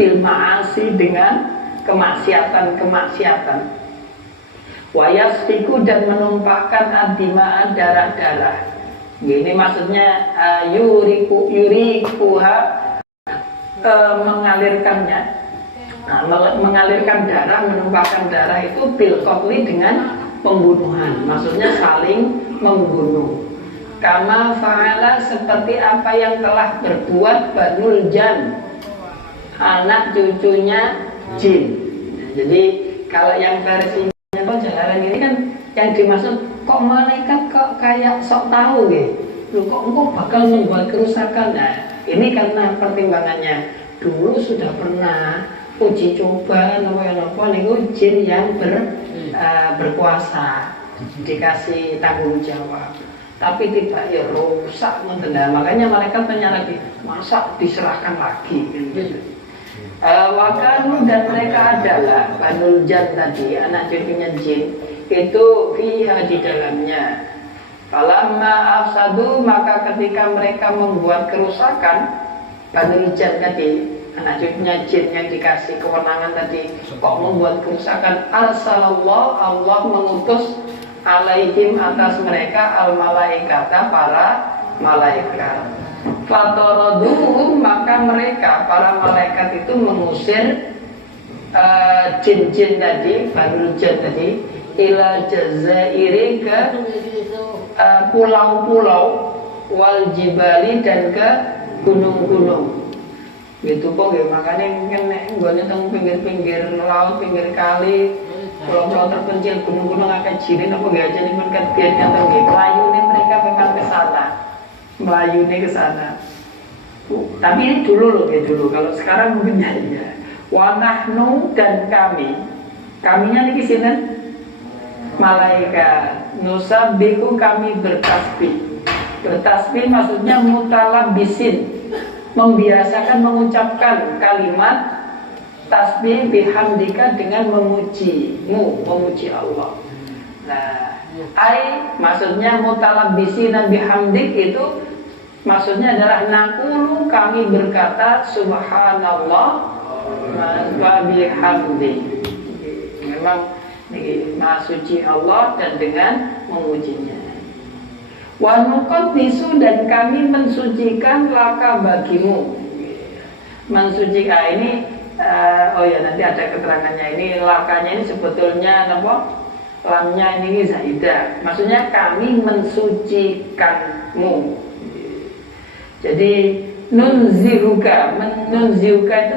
bil ma'asi dengan kemaksiatan wa yasfiku dan menumpahkan ad-dima'a darah-darah. Ini maksudnya yurikuha mengalirkannya. Nah, mengalirkan darah, menumpahkan darah itu bil qatli dengan pembunuhan. Maksudnya saling membunuh. Kama fa'ala seperti apa yang telah berbuat Banul Jan, anak cucunya jin. Jadi kalau yang versinya Jalalani ini kan yang dimaksud kok malaikat kok kayak sok tahu gitu. Lu kok engkau bakal membuat kerusakan. Nah, ini karena pertimbangannya dulu sudah pernah uji coba nopo niku jin yang berkuasa dikasih tanggung jawab tapi tidak ya rusak mendengar. Makanya malaikat tanya lagi, masa diserahkan lagi gitu. Wakanu dan mereka adalah Banul Jan tadi anak cucunya jin itu fiha di dalamnya. Falamma afsadu maka ketika mereka membuat kerusakan Banul Jan tadi anak cucunya jin yang dikasih kewenangan tadi kok membuat kerusakan, arsalallah Allah mengutus alaihim atas mereka al malaikata para malaikat. Fatoroduhum maka mereka para malaikat itu mengusir jin-jin tadi, Banul Jin tadi, ila jazairi ke pulau-pulau wal jibali dan ke gunung-gunung. Gitu kok ya, makanya mungkin gue teng pinggir-pinggir laut, pinggir kali, pulau-pulau terpencil, gunung-gunung agak jilin apa gak aja nih mereka biarnya tenggi. Melayu nih mereka memang ke sana, Melayu nih ke sana. Tapi ini dulu loh ya dulu. Kalau sekarang mungkin ya. Wanahnu dan kaminya nih sini malaikat. Nusabbihu kami bertasbih. Bertasbih maksudnya mutalabisin, membiasakan mengucapkan kalimat tasbih bihamdika dengan memujimu, memuji Allah. Nah, maksudnya mutalabisin dan bihamdik itu maksudnya adalah nakulu kami berkata subhanallah wa bihamdi. Memang maha suci Allah dan dengan memujinya. Wa nuqaddisu dan kami mensucikan laka bagimu. Mensucikan ini oh ya nanti ada keterangannya ini. Lakanya ini sebetulnya apa? Lamnya ini zaidah. Maksudnya kami mensucikanmu. Jadi nunzihuka itu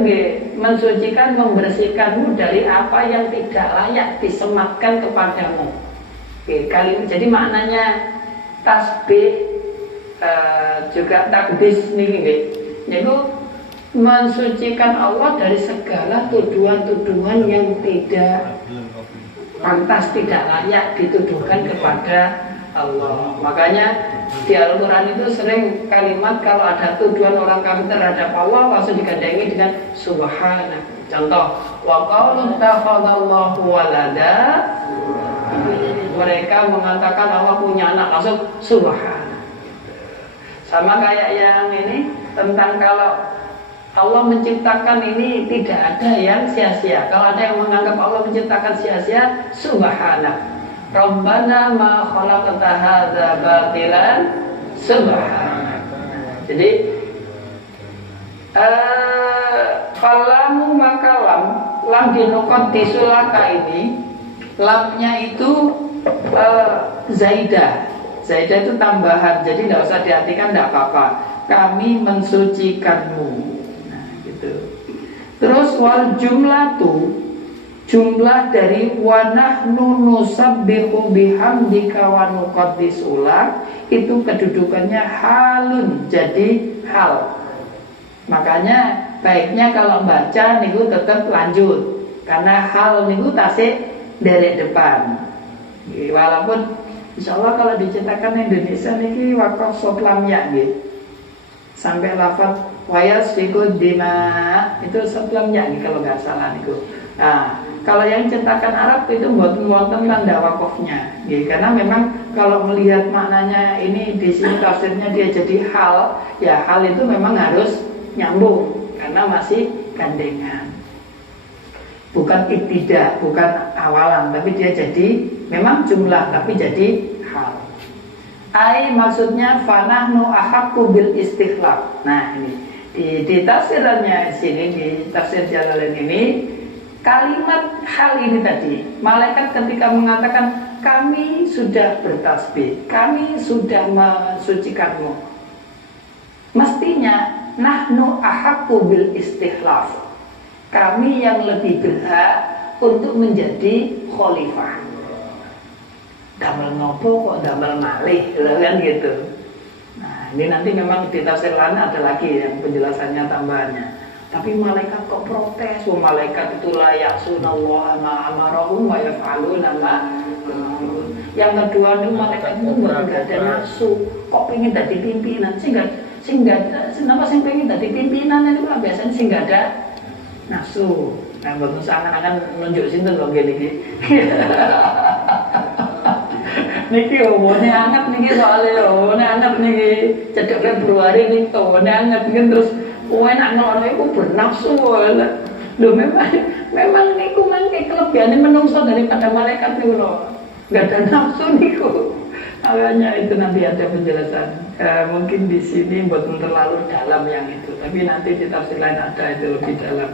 mensucikan, membersihkanmu dari apa yang tidak layak disematkan kepadamu. Jadi maknanya tasbih juga takdis nih, yaitu mensucikan Allah dari segala tuduhan-tuduhan yang tidak pantas, tidak layak dituduhkan kepada Allah. Makanya di Al-Quran itu sering kalimat kalau ada tuduhan orang kafir terhadap Allah langsung digandengi dengan subhana. Contoh, wa qalu takhadallahu walada. Mereka mengatakan Allah punya anak, langsung subhana. Sama kayak yang ini tentang kalau Allah menciptakan ini tidak ada yang sia-sia. Kalau ada yang menganggap Allah menciptakan sia-sia, subhana. Rabbana ma khalaqta hadza batilan subhana. Jadi kalamu maka lam dinukot disulaka ini lamnya itu zaidah. Zaidah itu tambahan. Jadi tidak usah diartikan, tidak apa-apa. Kami mensucikanmu. Nah, gitu. Terus wal jumlatu, jumlah dari wanahnu nusabbihu bihamdika wa nuqaddisu lak itu kedudukannya halun, jadi hal. Makanya baiknya kalau baca niku tetap lanjut karena hal niku tasik dari depan. Walaupun insyaallah kalau dicetakan Indonesia niki wakaf soplam ya nggih. Sampai lafaz wayas fikud dima itu soplam ya nggih kalau nggak salah niku. Nah, kalau yang cetakan Arab itu mboten wonten tanda wakofnya, ya, karena memang kalau melihat maknanya ini di sini tafsirnya dia jadi hal, ya hal itu memang harus nyambung karena masih gandengan, bukan ibtidah, bukan awalan, tapi dia jadi memang jumlah tapi jadi hal. Maksudnya fanahnu ahaqqu bil istikhlaf. Nah ini di tafsirannya sini di tafsir Jalalain ini. Kalimat hal ini tadi, malaikat ketika mengatakan kami sudah bertasbih, kami sudah mensucikanmu, mestinya nahnu ahaqqu bil istikhlaf, kami yang lebih berhak untuk menjadi khalifah. Damel ngopo kok damel malih, kan gitu. Nah ini nanti memang di tafsir lain ada lagi yang penjelasannya tambahannya. Tapi malaikat kok protes? Malaikat itu layak sunallah ma amarahum wa yaf'aluna ma. Yang kedua nih malaikat itu nggak ada nafsu. Kok pengen jadi pimpinan? Kenapa sih pengen jadi pimpinan itu lah biasanya sih nggak ada nafsu. Nah, buat akan nunjuk sinten loh gini. Niki omone anget niki soalnya omone anget niki cedek Februari niki omone anget niki terus enak ngono iku bernafsu lho memang niku mangke kelebihane menungso daripada malaikat niku lho. nggak ada nafsu niku. Makanya itu nanti ada penjelasan. Mungkin di sini bukan terlalu dalam yang itu, tapi nanti di tafsir lain ada itu lebih dalam.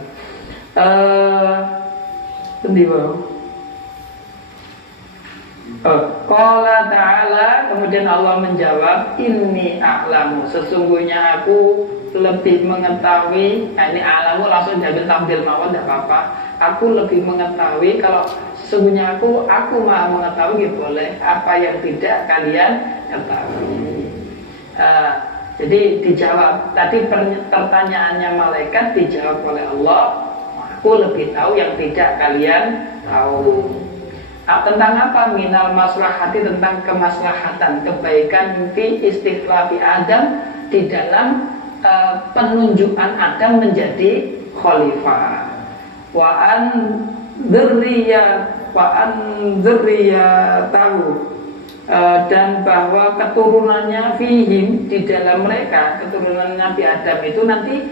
Qala ta'ala, kemudian Allah menjawab, inni a'lamu, sesungguhnya aku lebih mengetahui. Nah, ini a'lamu langsung diambil tampil mawon, tidak apa-apa. Aku lebih mengetahui, kalau sesungguhnya aku maha mengetahui, boleh apa yang tidak kalian ketahui. Jadi dijawab, tadi pertanyaannya malaikat dijawab oleh Allah, aku lebih tahu yang tidak kalian tahu. Tentang apa? Minal maslahati, tentang kemaslahatan, kebaikan fi istikhlafi Adam, di dalam penunjukan Adam menjadi khalifah. Wa an dzurriyyatahu, dan bahwa keturunannya fihim, di dalam mereka, keturunan Nabi Adam itu nanti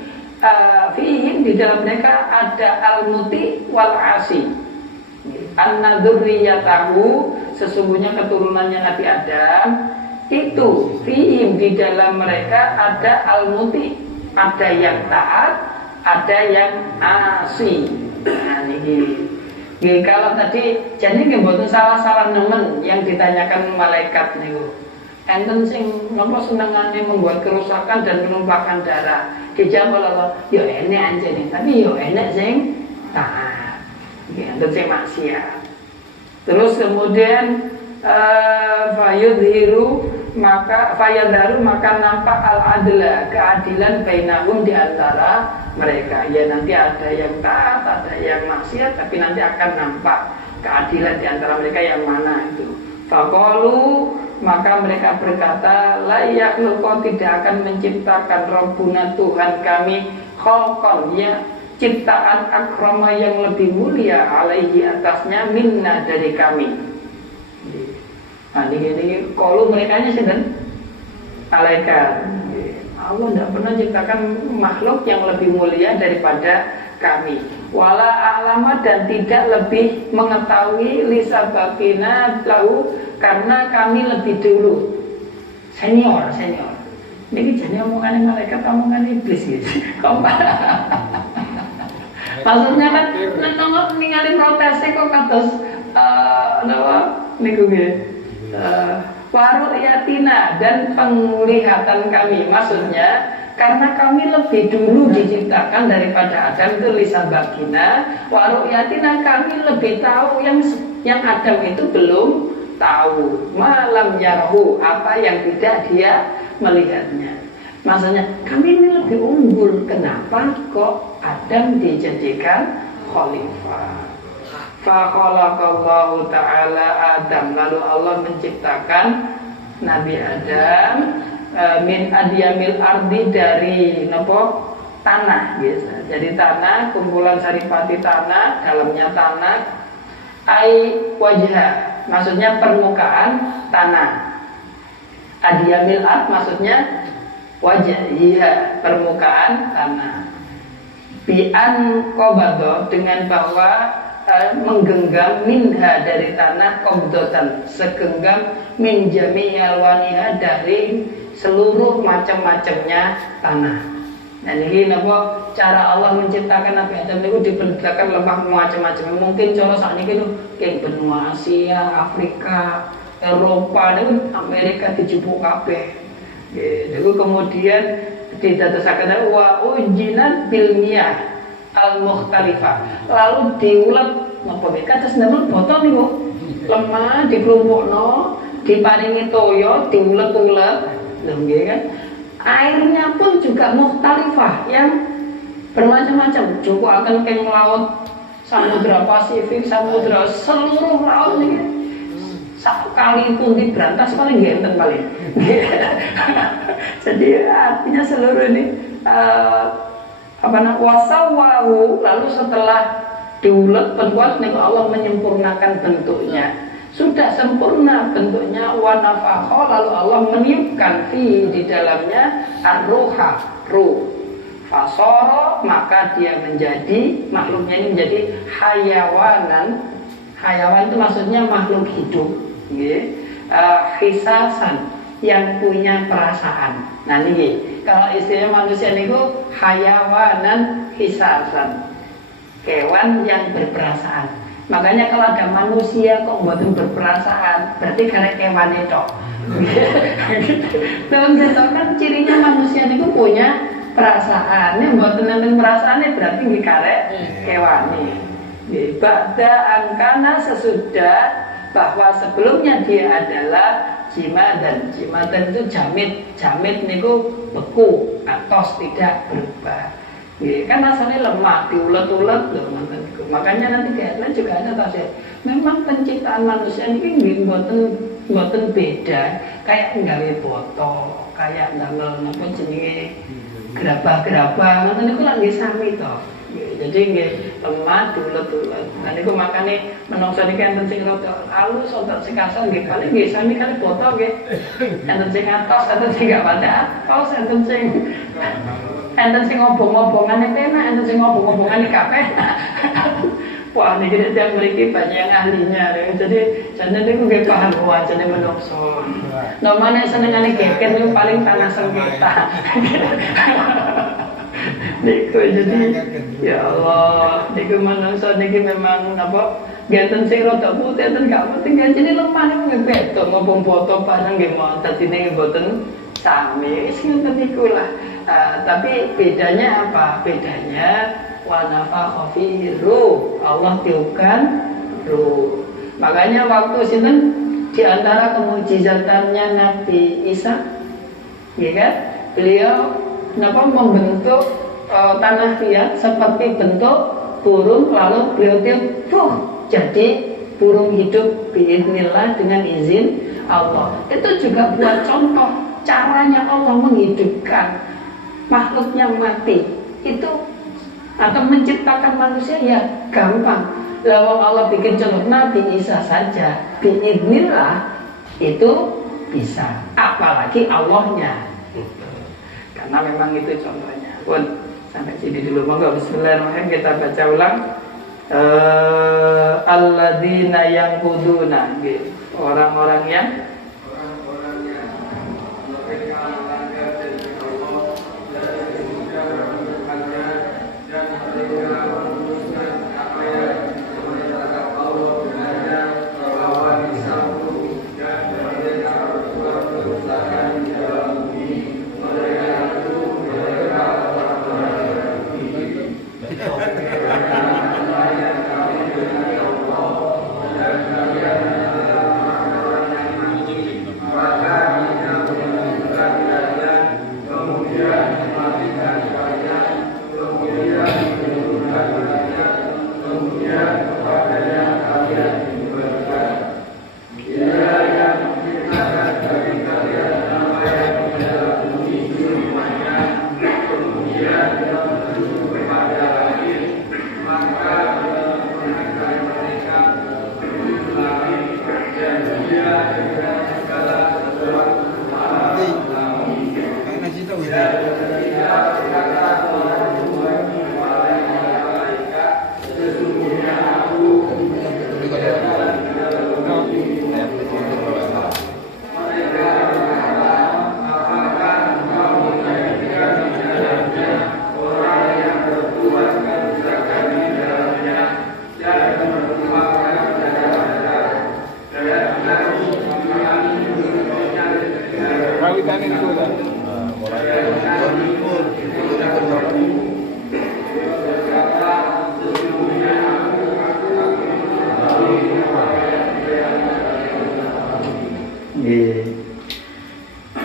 fihim, di dalam mereka ada al-muti wal asi. Anna dzurriyyatahu, sesungguhnya keturunannya Nabi Adam itu fihim, di dalam mereka ada al-muti, ada yang taat, ada yang asi. Nah ini kalau tadi jadi nggih salah nemen yang ditanyakan malaikat niku. Enten sing napa senengane membuat kerusakan dan menumpahkan darah. Dijawab Allah, yo enek anjene, tapi yo enek sing taat. Enten sing maksiat. Terus kemudian fayudhiru, maka fayadharu, maka nampak al-adla, keadilan bainahum, di antara mereka. Ya nanti ada yang taat, ada yang maksiat, tapi nanti akan nampak keadilan di antara mereka yang mana itu. Faqalu, maka mereka berkata, la yakhluqu, tidak akan menciptakan Rabbuna Tuhan kami khalqan, ya ciptaan akrama yang lebih mulia, alaihi atasnya, minna dari kami. Nah ini kalau mereka nya sedang malaikat. Allah tidak pernah ciptakan makhluk yang lebih mulia daripada kami. Wala a'lama, dan tidak lebih mengetahui lisabakina lahu, karena kami lebih dulu senior. Ini jadi omongan malaikat, omongan iblis gitu. Maksudnya kan nengok ningali protesnya kok kados napa niku nggih. Waru'yatina, dan penglihatan kami, maksudnya karena kami lebih dulu diciptakan daripada Adam, itu lisabakina. Waru'yatina, kami lebih tahu yang Adam itu belum tahu. Malam yarhu, apa yang tidak dia melihatnya. Maksudnya kami ini lebih unggul. Kenapa kok Adam dijadikan khalifah? Fa khalaqallahu ta'ala Adam, lalu Allah menciptakan Nabi Adam min adyamil ardi, dari nopo tanah biasa. Jadi tanah, kumpulan saripati tanah, dalamnya tanah. Ai wajah, maksudnya permukaan tanah. Adyamil ard maksudnya wajah, iya, permukaan tanah. Bi'an qabadha, dengan bahwa menggenggam minha, dari tanah, qabdatan, segenggam, min jami'il waniha, dari seluruh macam-macamnya tanah. Nah ini napa cara Allah menciptakan Nabi Adam itu dibedakan lemah macam-macam. Mungkin cara sakniki itu kayak benua Asia, Afrika, Eropa, itu Amerika dijupuk kabeh. Itu kemudian didadasaken wa ujinat bil miyah al-mukhtalifah, lalu diulet napa mereka terus nemel botol niku lemah dikelompokno, diparingi toyo, diulet-ulet lho nggih kan. Airnya pun juga mukhtalifah, yang bermacam-macam. Cukup akan keng laut, samudra Pasifik, samudra, seluruh laut niki. Sekali pun diberantas paling enten paling. Jadi artinya seluruh ini wasawahu, lalu setelah diulet berbuat nih Allah menyempurnakan bentuknya, sudah sempurna bentuknya, wa nafakha, lalu Allah meniupkan di dalamnya ar-ruha, ruh, fasara, maka dia menjadi, makhluknya ini menjadi hayawanan. Hayawan itu maksudnya makhluk hidup. nggih. Khisasan, yang punya perasaan. Nah niki, kalau istilah manusia niku hayawanan khisasan, kewan yang berperasaan. Makanya kalau ada manusia kok mboten berperasaan, berarti karena kewan itu. Dalam contoh kan cirinya manusia niku punya perasaan. Nek mboten nenten perasaane berarti nggih karek kewane. Nggih, ba'da angkana sesudah bahwa sebelumnya dia adalah jimadan. Jimadan itu jamit niku beku, atos, tidak berubah. Ya, kan asalnya lemah, diulet-ulet loh, makanya nanti di Islam juga ada tafsir. Memang penciptaan manusia ini mboten beda, kayak nggawe botol, kayak ndamel napa jenenge gerabah-gerabah, ngoten niku lak nggih sami to. Jadi nggih lemah diulet-ulet. Nah niku makane menungso niki enten sing rada alus, enten sing kasar nggih paling nggih sami kali botol nggih. Enten sing atos, enten sing gak pada atos, enten sing ngobong-ngobongane penak, enten sing ngobong-ngobongane gak penak. Wah niki nek tiyang mriki banyak yang ahlinya. Jadi jane niku nggih paham wajane menungso. Nomane senengane geger niku paling tanah sengketa. Niku jadi ya Allah, niku manungsa niki memang napa genten sing rada putih enten gak putih jadi lemah niku beda ngobong foto bareng nggih mau dadine mboten sami wis ngoten niku lah. Tapi bedanya apa? Bedanya wa nafakha fihi ruh, Allah tiupkan ruh. Makanya waktu sinten di antara kemujizatannya Nabi Isa, ya kan? Beliau membentuk tanah liat seperti bentuk burung, lalu beliau tiup jadi burung hidup biiznillah dengan izin Allah. Itu juga buat contoh caranya Allah menghidupkan makhluk yang mati itu, atau menciptakan manusia ya gampang. Lalu Allah bikin contoh Nabi Isa saja biiznillah itu bisa, apalagi Allahnya. Karena memang itu contohnya. Pun sampai sini dulu, monggo bismillahirrahmanirrahim kita baca ulang. Alladzina yanquduna, orang-orang yang mereka melanggar janji Allah dari mengucapkannya dan mereka memutuskan apa yang diperintahkan Allah dengannya bahwa disambung dan mereka berbuat kerusakan di dalam bumi. Mereka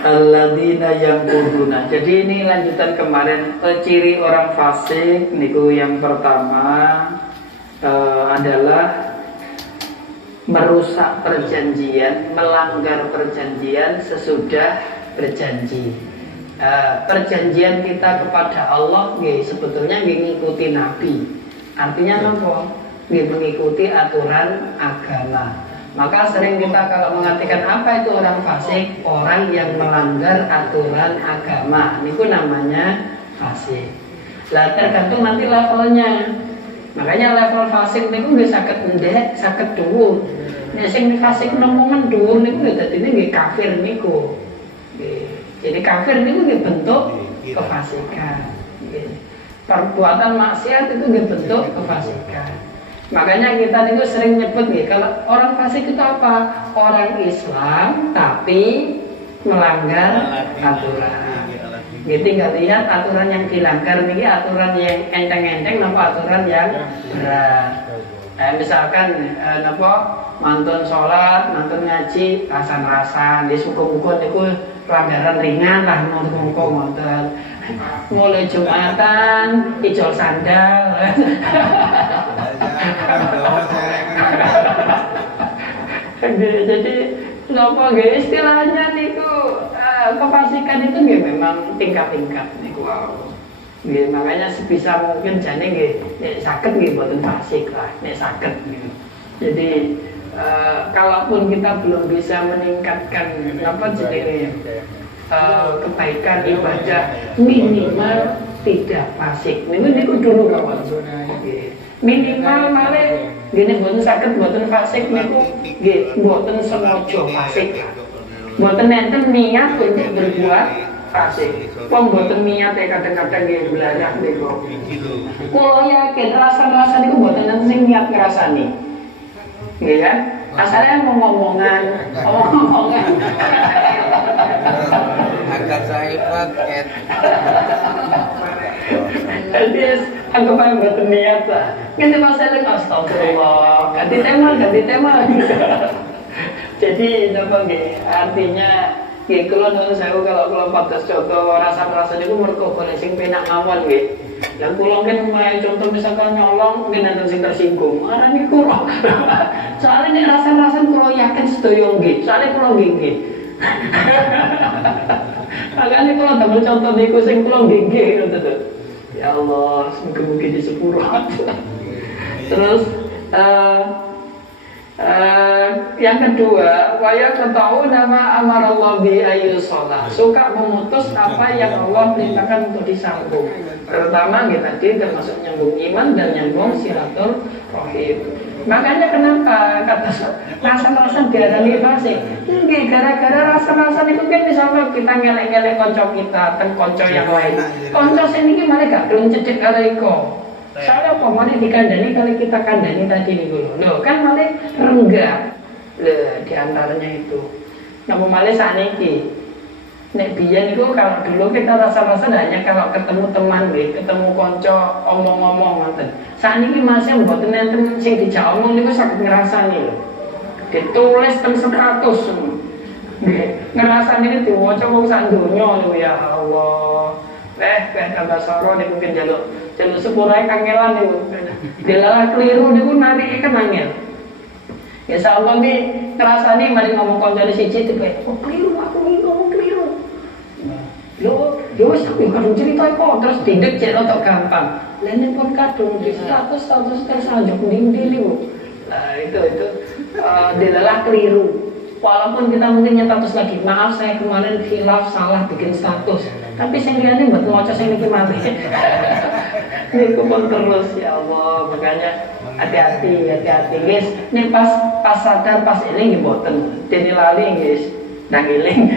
alladzina yanquduna. Jadi ini lanjutan kemarin, ciri orang fasik niku yang pertama adalah merusak perjanjian, melanggar perjanjian sesudah berjanji. Perjanjian kita kepada Allah sebetulnya mengikuti Nabi. Artinya apa? Mengikuti aturan agama. Maka sering kita kalau mengatakan apa itu orang fasik, orang yang melanggar aturan agama, itu namanya fasik. Lah tergantung nanti levelnya. Makanya level fasik itu nggih saged endek, saged dhuwur. Nek sing fasik nomo mendhuwur niku ya dadine nggih kafir niku. Nggih. Jadi kafir niku nggih bentuk kefasikan. Nggih. Perbuatan maksiat itu nggih bentuk kefasikan. Makanya kita niku sering nyebut nggih kalau orang fasik itu apa? Orang Islam tapi melanggar aturan. Nggih tinggal lihat aturan yang dilanggar niki aturan yang enteng-enteng napa aturan yang berat. Misalkan napa mantun sholat, mantun ngaji, rasan-rasan, di suku-suku niku pelanggaran ringan lah muga-muga ngoten. Mulai Jumatan, ijol sandal. Jadi napa nggih istilahnya niku kefasikan itu nggih memang tingkat-tingkat niku wau. Nggih makanya sebisa mungkin jane nggih nek saged nggih mboten fasik lah, nek saged gitu. Jadi kalaupun kita belum bisa meningkatkan apa jenenge kebaikan ibadah minimal tidak fasik. Niku dulu kawan. Minimal male gini mboten saged mboten fasik niku nggih mboten sengaja fasik. Mboten enten niat untuk berbuat fasik. Wong mboten niat kadang-kadang nggih belajar niku. Kula yakin rasa-rasa niku mboten enten sing niat ngrasani. Nggih kan? Asalnya ngomong-ngomongan. Agak saya paket. Jadi aku pengen buat niat lah. Nanti masalah astagfirullah. Ganti tema. Jadi apa nggih? Artinya nggih kula nuwun sewu kalau pados contoh rasa-rasa niku mergo golek sing penak mawon nggih. Lah kula mungkin mulai contoh misalkan nyolong mungkin nanti sing tersinggung. Arane kula. Soalnya nek rasa-rasa kula yakin sedaya nggih. Soalnya kula nggih. Makanya kalau damel contoh niku sing kula nggih ngoten to. Ya Allah, semoga-moga di sepuro. Terus yang kedua, waya ketahu nama amarallah bi ayu sholat. Suka memutus apa yang Allah perintahkan untuk disambung. Terutama kita tadi termasuk nyambung iman dan nyambung silaturahim. Makanya kenapa kata rasa-rasa diarani fasik? Nggih gara-gara rasa-rasa itu kan misalnya kita ngelek-ngelek konco kita, ten konco yang lain. Konco sing iki malah gak gelem cedhek karo iko. Soalnya apa malah dikandani kali kita kandani tadi niku lho. Kan malah renggang. Di antaranya itu. Namun malah sakniki nek biyen niku kalau dulu kita rasa-rasa hanya kalau ketemu teman nggih, ketemu konco omong-omong ngoten. Sakniki masih mboten enten sing dijak omong niku saged ngrasani lho. Ditulis teng 100. Nggih, ngrasani niku diwaca wong sak donya niku ya Allah. Tambah soro niku mungkin jaluk sepurae kangelan niku. Delalah keliru niku narike kan angel. Ya sampun iki ngrasani mari ngomong koncone siji tipe, "Oh, keliru aku iki ngomong keliru." Yo wis aku kadung cerita kok terus didek cek rotok gampang. Lene pun kadung di status tersanjung ndi niku. Nah, itu delalah keliru. Walaupun kita mungkin status lagi, maaf saya kemarin khilaf salah bikin status. Tapi sing liyane mbok maca sing niki mati. Niku pun terus ya Allah, makanya hati-hati guys. Nek pas sadar pas eling nggih mboten. Dene lali guys, nang eling.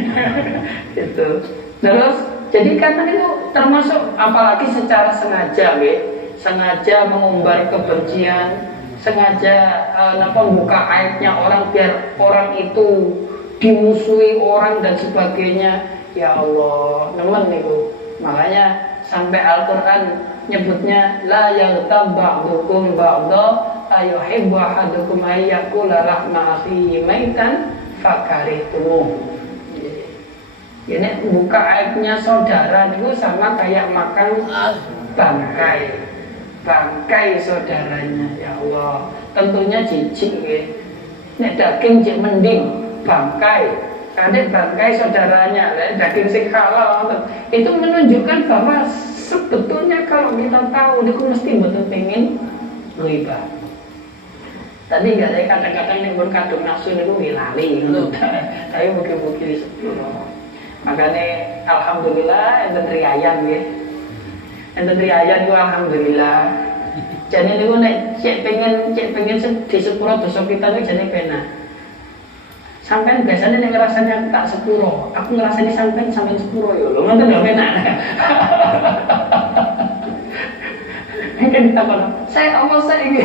Gitu. Terus jadi karena itu termasuk apalagi secara sengaja nggih, sengaja mengumbar kebencian, sengaja membuka aibnya orang biar orang itu dimusuhi orang dan sebagainya. Ya Allah, nemen niku. Makanya sampai Al-Qur'an nyebutnya la yaghtab ba'dukum ba'dha ayuhibbu ahadukum ayyakula lahma akhihi maitan fakarihtumu. Ini buka aibnya saudara itu sama kayak makan bangkai saudaranya. Ya Allah, tentunya jijik ya. Nek daging jik mending bangkai, karena bangkai saudaranya, daging sing halal. Itu menunjukkan bahwa sebetulnya kalau kita tahu, itu mesti betul pengen ghibah. Tapi gak ada kadang-kadang yang berkadung nafsu itu ngilali. Tapi mungkin-mungkin disebut. Makanya alhamdulillah enten riayan nggih. Enten riayan ku alhamdulillah. Jane niku nek cek pengen di sepuro dosa kita niku jane penak. Sampean biasanya nek ngrasani aku tak sepuro, aku ngrasani sampean sepuro yo lho, ngoten lho enak. Mungkin kita kalau saya Allah saya ini.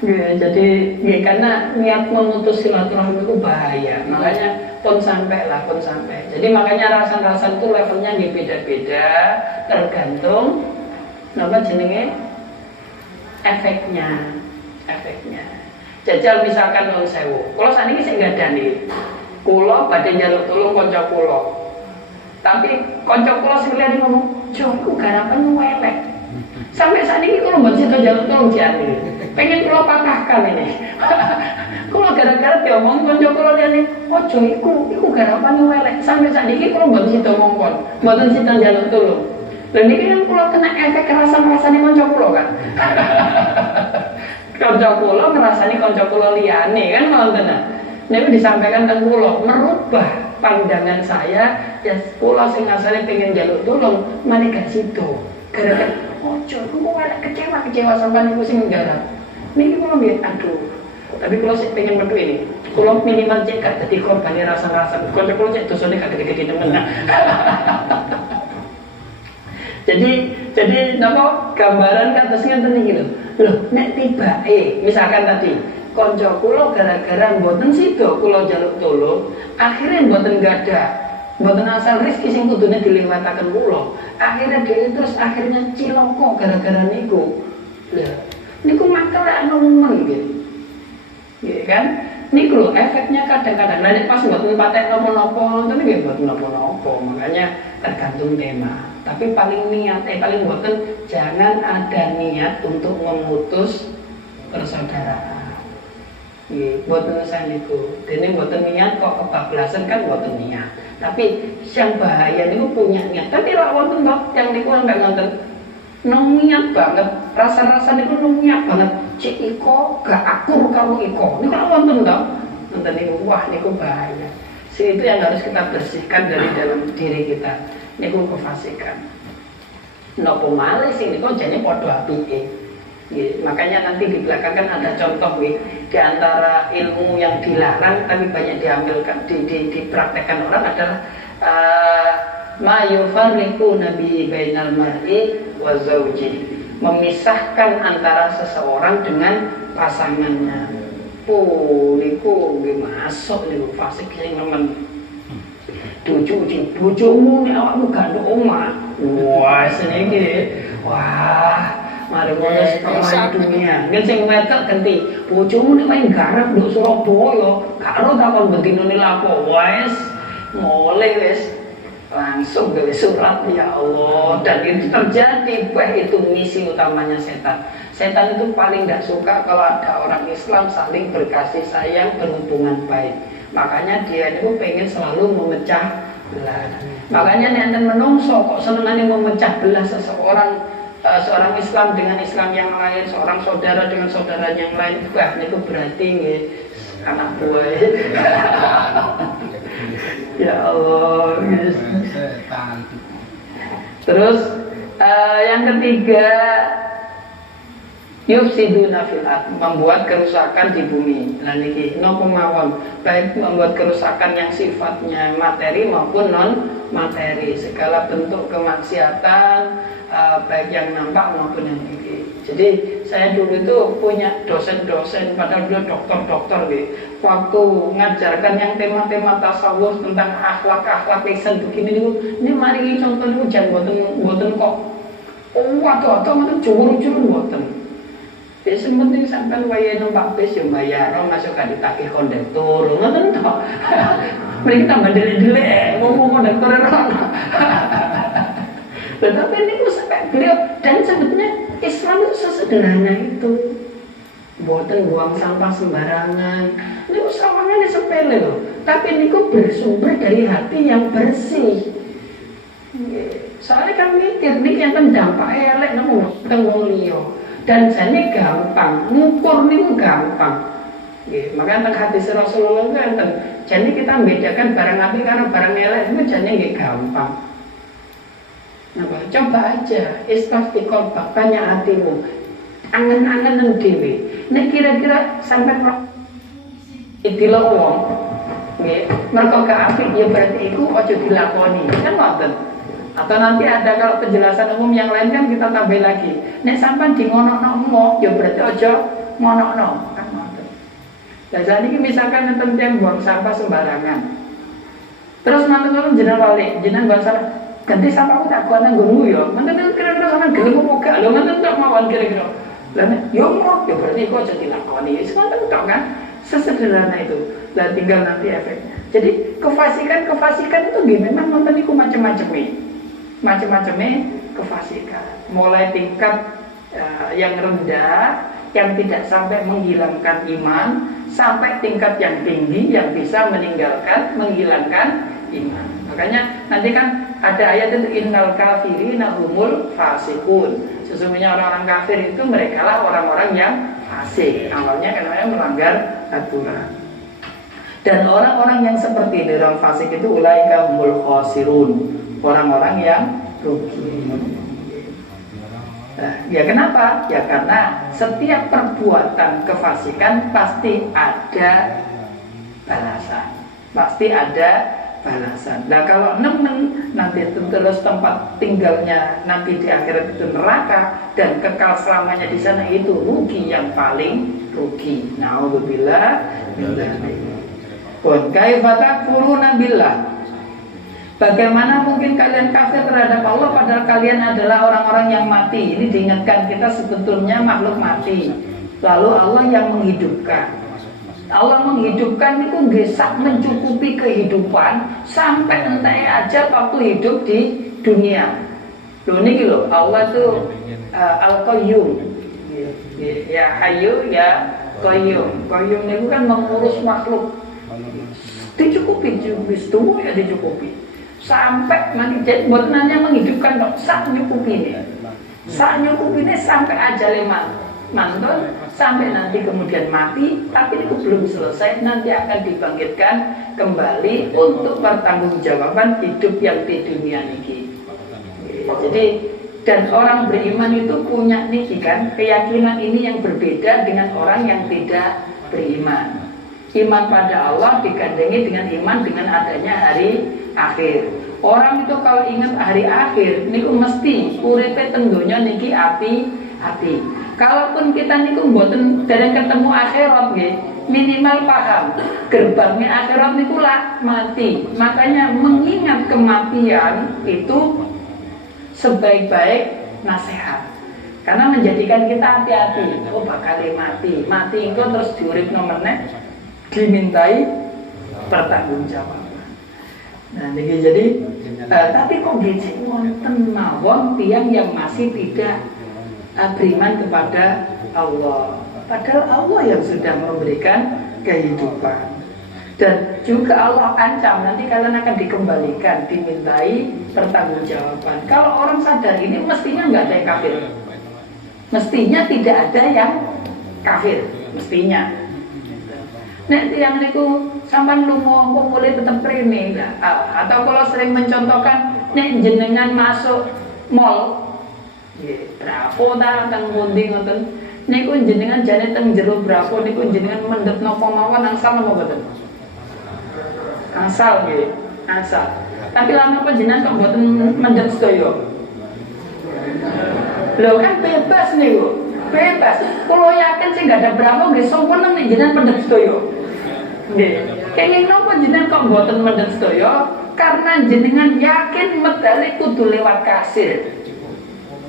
Ya, jadi ya, karena niat memutus silaturahmi itu bahaya, makanya pun sampai. Jadi makanya rasan-rasan itu levelnya beda-beda, tergantung apa jenenge efeknya. Jajal misalkan non sewu, kalau saat ini saya nggak ada nih, kulo badai jaluk tulung konco kulo, tapi konco kulo sekalian ngomong, Jo, aku garapan welek. Sampai saat ini kulo buat situ jaluk tulung jani, pengen kulo patahkan ini. Kulo gara-gara dia ngomong konco kulo dia nih, oh Jo, aku garapan welek. Sampai saat ini kulo buat situ ngomong, buatan situ jaluk tulung. Dan ini kan kulo kena efek kerasan-kerasan ini konco kulo kan. Konco kulo ngerasani konco kulo liyane kan ngoten. Niku disampaikan teng kulo merubah pandangan saya ya kulo sing asale pengen njaluk tulung mane gak sido. Gara-gara ojo kulo ada kecewa sampean niku sing nggarap. Niki kulo nggih aduh. Tapi kulo sik pengen metu ini. Kulo minimal cek gak dadi korbane rasa-rasa. Konco kulo cek dosane gak gede-gede temen. Jadi napa gambaran kados ngeten iki lho. Loh, nek tibake misalkan tadi kanca kula gara-gara mboten sida kula njaluk tulung, akhirnya mboten gadah. Mboten asal rezeki sing kudune dilewataken kula. Akhirnya dhewe terus akhirnya cilaka gara-gara niku. Lah, niku mangkel nemen nggih. Nggih kan? Niku lho efeknya kadang-kadang nek pas mboten patek napa-napa, ngoten nggih mboten napa-napa. Makanya tergantung tema. Tapi paling mboten jangan ada niat untuk memutus persaudaraan. Nggih, mboten saniku. Dene mboten niat kok kebablasan kan mboten niat. Tapi yang bahaya niku punya niat. Tapi lak wonten kok yang niku sampe ngoten. Niat banget, rasa-rasa niku niat banget. Cik iko gak akur kalau iko. Niku lak wonten to. Nonton niku wah niku bahaya. Itu yang harus kita bersihkan dari dalam diri kita. Niku kefasikan. Nopo malih sing niku jane padha apike. Makanya nanti di belakang kan ada contoh di antara ilmu yang dilarang tapi banyak diambilkan dipraktekkan orang adalah ma yufarriqu nabi bainal mar'i wa zawji, memisahkan antara seseorang dengan pasangannya. Niku nggih masuk niku fasik sing nemen. Bojomu nek awakmu gak nduk omah. Wah, seniki. Wah, mari ngono setengah dunia. Nek sing wedok ganti, bojomu nek main garap nduk Surabaya, gak ero takon bentinone lapo. Wes, mulai wes langsung gawe surat ya Allah. Dan itu terjadi, itu misi utamanya setan. Setan itu paling tidak suka kalau ada orang Islam saling berkasih sayang, berhubungan baik. Makanya dia itu pengen selalu memecah belah. Makanya enten menungso kok senengane memecah belah seorang Islam dengan Islam yang lain, seorang saudara dengan saudara yang lain. Wah, itu berarti nggih anak buah. Ya Allah. Terus yang ketiga, yufsiduna fil ard, membuat kerusakan di bumi. Nah niki napa mawon, baik membuat kerusakan yang sifatnya materi maupun non materi, segala bentuk kemaksiatan baik yang nampak maupun yang niki. Jadi saya dulu itu punya dosen-dosen, padahal dia dokter-dokter gitu. Waktu ngajarkan yang tema-tema tasawuf tentang akhlak lisan begini ini mari contoh niku jan boten kok waduh mboten juru-juru mboten. Wis penting sampean wayahe numpak bis yo bayar, masuk ka ditagih kondektur, ngoten to. Mriki tambah delik-delik, ngomong kondektur ora. Tetapi ini sampai beliau, dan sebetulnya Islam itu sesederhana itu. Mboten buang sampah sembarangan. Niku sawangane sepele lho, tapi niku bersumber dari hati yang bersih. Soalnya kan mikir niki enten dampak elek nang wong liya. Dan jane gampang, ngukur niku gampang. Nggih, makanya teng hadis Rasulullah enten, jane kita membedakan barang apik karo barang elek itu jane nggih gampang. Nah, coba aja istighfar banyak hatimu. Angen-angen dhewe. Nek kira-kira sampai dilok wong nggih, mergo apik ya berarti iku aja dilakoni. Kan ngoten. Atau nanti ada kalau penjelasan umum yang lain kan kita tambah lagi. Nek sampean di ngono-ngono ya berarti aja ngono-ngono. Kan ngoten. Lah jadi misalkan enten tiyang buang sampah sembarangan. Terus nanti jenengan balik, jenengan buang sampah ganti sampahku tak buat nang nggonmu ya. Menten kira-kira sampean gelem apa gak? Lho menten tak mawon kira-kira. Lah nek yo mau ya berarti kok aja dilakoni. Wis ngoten tok kan. Sesederhana itu. Lah tinggal nanti efeknya. Jadi kefasikan itu memang nonton itu macam-macamnya kefasikan. Mulai tingkat yang rendah yang tidak sampai menghilangkan iman, sampai tingkat yang tinggi yang bisa menghilangkan iman. Makanya nanti kan ada ayat itu innal kafirina humul fasikun. Sesungguhnya orang-orang kafir itu mereka lah orang-orang yang fasik. Awalnya karena melanggar aturan. Dan orang-orang yang seperti ini, orang fasik itu ulaika humul khasirun, orang-orang yang rugi. Nah, ya kenapa? Ya karena setiap perbuatan kefasikan pasti ada balasan. Pasti ada balasan. Nah kalau nemen nanti terus tempat tinggalnya nanti di akhirat itu neraka dan kekal selamanya di sana, itu rugi yang paling rugi. Nauzubillah min dzalik. Wa kaifa takfuruna billah? Bagaimana mungkin kalian kafir terhadap Allah padahal kalian adalah orang-orang yang mati? Ini diingatkan, kita sebetulnya makhluk mati. Lalu Allah yang menghidupkan. Allah menghidupkan itu bisa mencukupi kehidupan sampai entai aja waktu hidup di dunia. Loh ini loh, Allah itu Al-Qayyum. Ya Hayyu ya Qayyum. Qayyum itu kan mengurus makhluk. Dicukupi, semua ya dicukupi. Sampai jadi buat nanya menghidupkan dok, sak nyukupi ini sampai ajale mantul, sampai nanti kemudian mati, tapi itu belum selesai, nanti akan dibangkitkan kembali untuk pertanggungjawaban hidup yang di dunia ini. Jadi dan orang beriman itu punya nih kan keyakinan ini yang berbeda dengan orang yang tidak beriman. Iman pada Allah digandengi dengan iman dengan adanya hari akhir. Orang itu kalau ingat hari akhir niku mesti uripe tenggonya niki api. Kalaupun kita niku mboten dereng ketemu akhirat nggih, minimal paham gerbangnya akhirat niku lah mati. Makanya mengingat kematian itu sebaik-baik nasihat. Karena menjadikan kita hati-hati. Oh bakal mati itu terus diuripno meneh, dimintai pertanggungjawaban. Nah, jadi tapi kok gece wonten mawon tiyang yang masih tidak beriman kepada Allah. Padahal Allah yang sudah memberikan kehidupan. Dan juga Allah ancam nanti kalian akan dikembalikan, dimintai pertanggungjawaban. Kalau orang sadar ini mestinya nggak ada yang kafir. Mestinya tidak ada yang kafir, mestinya. Nek yang niku sampean lunga kok mulai tetep rene atau kalau sering mencontohkan nek jenengan masuk mall nggih berapa ta teng pundi ngoten niku jenengan jane teng jero berapa niku jenengan mendhet napa mawon angsal napa mboten angsal nggih angsal tapi lama panjenengan kok mboten mendhet sedaya lho kan bebas niku bebas kalau yakin sih nggak ada berapa nggih sompenen nek jenengan mendhet sedaya. Nggih, kenging napa jenengan kok mboten mendhet sedaya? Karena jenengan yakin medale kudu lewat kasir.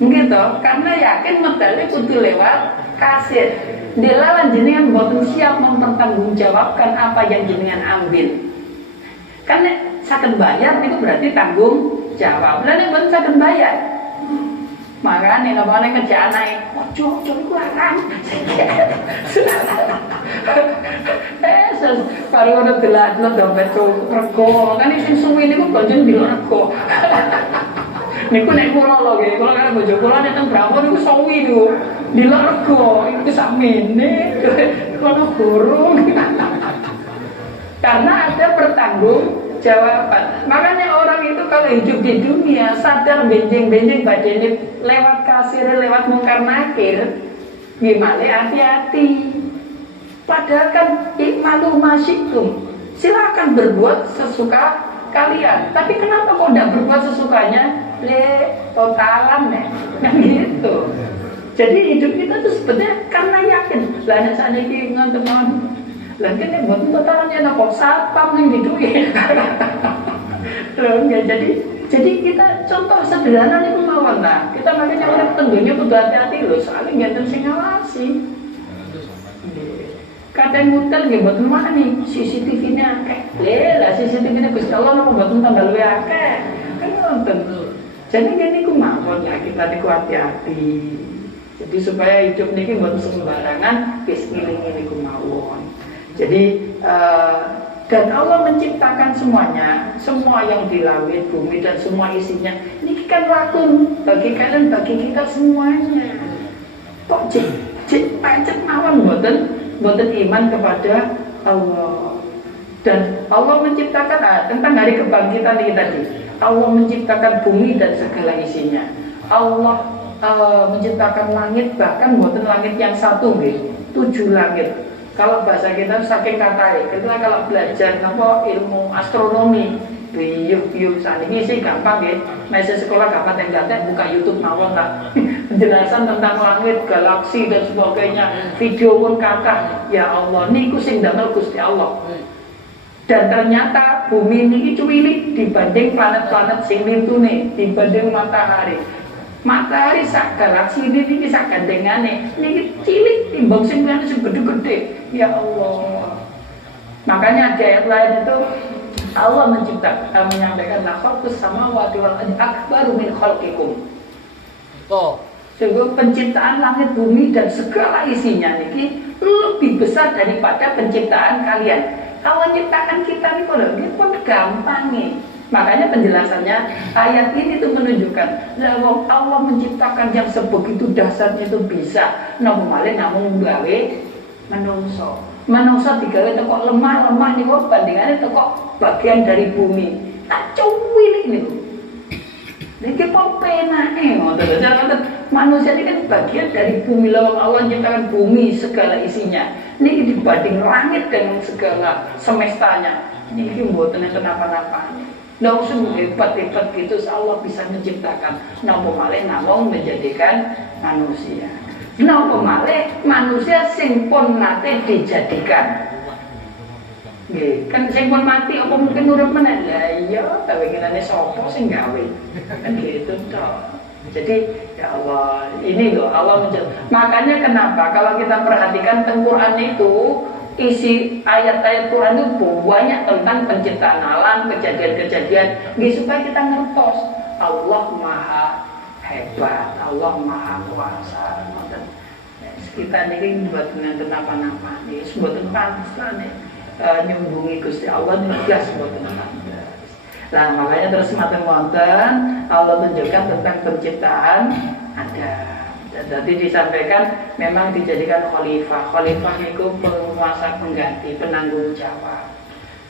Nggih to? Karena yakin medale kudu lewat kasir. Delalah jenengan mboten siap mempertanggungjawabkan apa yang jenengan ambil. Kan nek saged bayar niku berarti tanggung jawab. Lah nek mboten saged bayar, makane napa nek kerjaan ae, ojo iku haram. Baru ada gelas dompet rego, kan sing suwi niku konjen bilo rego. Niku nek kula lho nggih, kula kan bojo kula nek teng Bramo niku suwi niku. Bilo rego, iku sakmene. Kono burung. Karena ada pertanggungjawaban. Makanya orang itu kalau hidup di dunia sadar benjing-benjing badannya lewat kasir, lewat mungkar nakir, Gimana hati-hati. Padahal kan ikmalu masyikum, silakan berbuat sesuka kalian. Tapi kenapa kok tidak berbuat sesukanya? Totalan ya, kan gitu. Jadi hidup kita tuh sebetulnya karena yakin. Lah nek saniki ngoten mawon. Lah kene mboten totalan yen kok satpam ning diduwe. Loh ya jadi kita contoh sederhana niku mawon lah. Kita makanya urip tenggonya kudu hati-hati lho, soalnya ngenten sing ngawasi. Kadang ngutel nggih mboten wani, CCTV-ne akeh. Lah CCTV-ne Gusti Allah napa mboten tambah luwih akeh. Kan ngoten. Jadi ngene iku mawon lah kita niku hati-hati. Jadi supaya hidup niki mboten sembarangan, wis ngiling-ngiling niku mawon. Jadi dan Allah menciptakan semuanya, semua yang di langit, bumi dan semua isinya. Ini kan lakum bagi kalian, bagi kita semuanya. Kok cek pancet mawon mboten iman kepada Allah. Dan Allah menciptakan tentang hari kebangkitan ini tadi. Allah menciptakan bumi dan segala isinya. Allah menciptakan langit, bahkan mboten langit yang satu nggih, 7 langit. Kalau bahasa kita saking katai, kita kalau belajar ilmu astronomi, biu saat ini sih gampang ya. Masih sekolah gampang yang buka YouTube mawon lah. Penjelasan tentang langit, galaksi dan sebagainya. Video pun kakak. Ya Allah, niku sing damel Gusti Allah. Dan ternyata bumi ini cuwilik dibanding planet-planet sing nitune, dibanding matahari. Matahari sak galaksi ini sak gandengane niki cilik timbang sing liyane sing gede-gede. Ya Allah. Makanya di ayat lain itu Allah menyampaikan la khalqus samawati wal ardi akbaru min khalqikum. Sehingga penciptaan langit bumi dan segala isinya niki lebih besar daripada penciptaan kalian. Allah menciptakan kita nih kalau ini pun gampang nih. Makanya penjelasannya ayat ini tuh menunjukkan bahwa Allah menciptakan yang sebegitu dahsyatnya itu bisa namun gawe menungso digawe kok lemah nih kok bandingannya kok bagian dari bumi tak cuwil ini niki kok penake manusia ini kan bagian dari bumi. Lawang Allah menciptakan bumi segala isinya niki dibanding langit dengan segala semestanya niki mboten kenapa-napa. Nggak usah hebat-hebat gitu, Allah bisa menciptakan. Namung menjadikan manusia. Namung manusia sing pun nate dijadikan. Nggih, kan sing pun mati apa mungkin urip meneh? Lah iya, kawinane sapa sing gawe? Kan gitu toh. Jadi ya Allah, ini loh Allah makanya kenapa kalau kita perhatikan Quran itu isi ayat-ayat Quran itu banyak tentang penciptaan alam, kejadian-kejadian, supaya kita ngertos Allah Maha Hebat, Allah Maha Kuasa. Kita ini buat dengan kenapa-napa, buat pantas nyumbungi Gusti Allah ini jelas buat kenapa. Nah makanya terus maten-maten Allah tunjukkan tentang penciptaan ada. Jadi disampaikan memang dijadikan khalifah. Khalifah itu penguasa pengganti, penanggung jawab.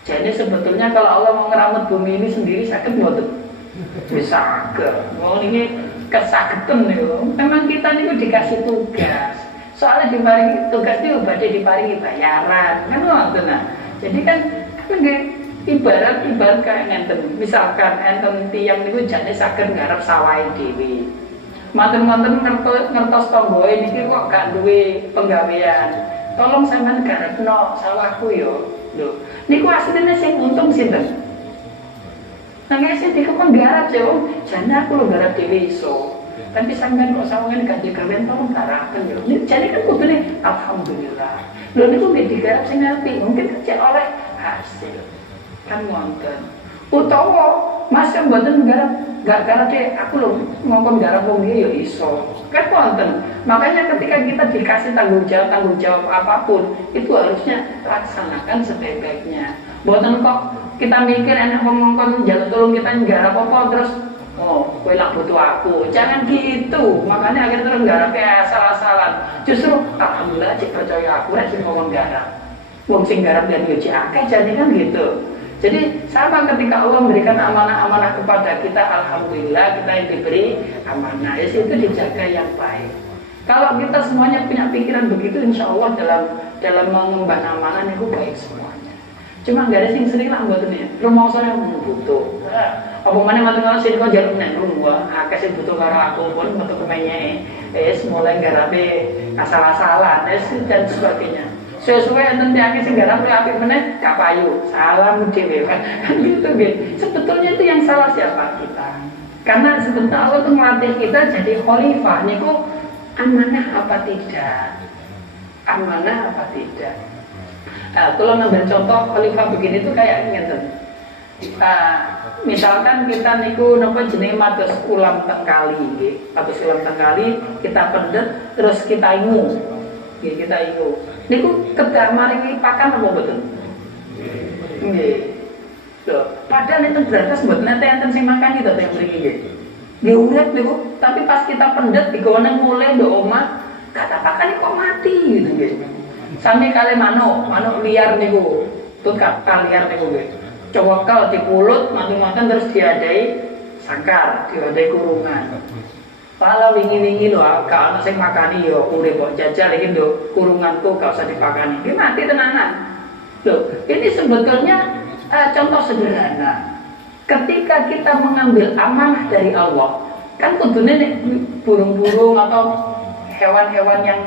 Jadi sebetulnya kalau Allah mau ngeramut bumi ini sendiri sakit mboten? Bisa ke. Mau ini kesakitan nih. Memang kita ini dikasih tugas. Soalnya diparingi tugas itu badhe diparingi bayaran. Kan ngoten nah. Jadi kan ibarat kayak ngenten. Misalkan enten tiyang niku jane saged nggarap sawahe dhewe. Manten-manten ngertos tomboe niki kok gak duwe penggawean. Tolong sampean garapno sawahku yo. Lho, niku asline sing untung sinten? Nang sing dikon garap yo, jane aku lho garap dhewe iso. Tapi sampean kok sawangan gak digawean tolong garapen yo. Jane kan kudune alhamdulillah. Lho niku nggih digarap sing apik, mungkin cek oleh hasil. Kan wonten. Utawa Mas yang mboten gak garap deh, aku loh ngomong garap wong ya iso. Kan wonten. Makanya ketika kita dikasih tanggung jawab apapun, itu harusnya laksanakan sebaik-baiknya. Mboten kok kita mikir enak ngomong jalan tolong kita garap apa terus kowe lak butuh aku. Jangan gitu. Makanya akhirnya terus garap asal-asalan. Justru alhamdulillah cek percaya aku sing ngomong garap. Wong sing garap dan yo akeh jane kan gitu. Jadi sama ketika Allah memberikan amanah-amanah kepada kita, alhamdulillah kita yang diberi amanah, itu dijaga yang baik. Kalau kita semuanya punya pikiran begitu, insya Allah dalam mengemban amanah itu baik semuanya. Cuma nggak ada yang sering lah buat ini. Rumah saya butuh. Apa mana matang sih kau jarum nih rumah. Kasih butuh karena aku pun butuh kemenye. Mulai garape asal-asalan, dan sebagainya. Sesuai nanti akhir segala api mana kapayu salam dewe kan gitu gitu. Sebetulnya itu yang salah siapa kita? Karena sebentar Allah itu melatih kita jadi khalifah. Niku amanah apa tidak? Amanah apa tidak? Kalau ngambil contoh khalifah begini tuh kayak ngeten. Misalkan kita niku nopo jenenge mados ulam tengkali, mados ulam tengkali kita pendet terus kita ingu. Kita ingu. Niku kedah maringi pakan apa betul? Nggih. Loh, padahal itu berantas buat nanti enten sing makan itu yang mriki nggih. Nggih urip niku, tapi pas kita pendet digone mulai ndok omah, kata pakan kok mati gitu nggih. Sami kali manuk liar niku. Tukak liar niku nggih. Cowokel dipulut, makan terus diadai sangkar, diadai kurungan. Kalau wingi-wingi lho, gak ana sing makani ya urip kok jajal iki lho, kurunganku gak usah dipakani. Iki mati tenanan. Loh, ini sebetulnya contoh sederhana. Ketika kita mengambil amanah dari Allah, kan kudune nek burung-burung atau hewan-hewan yang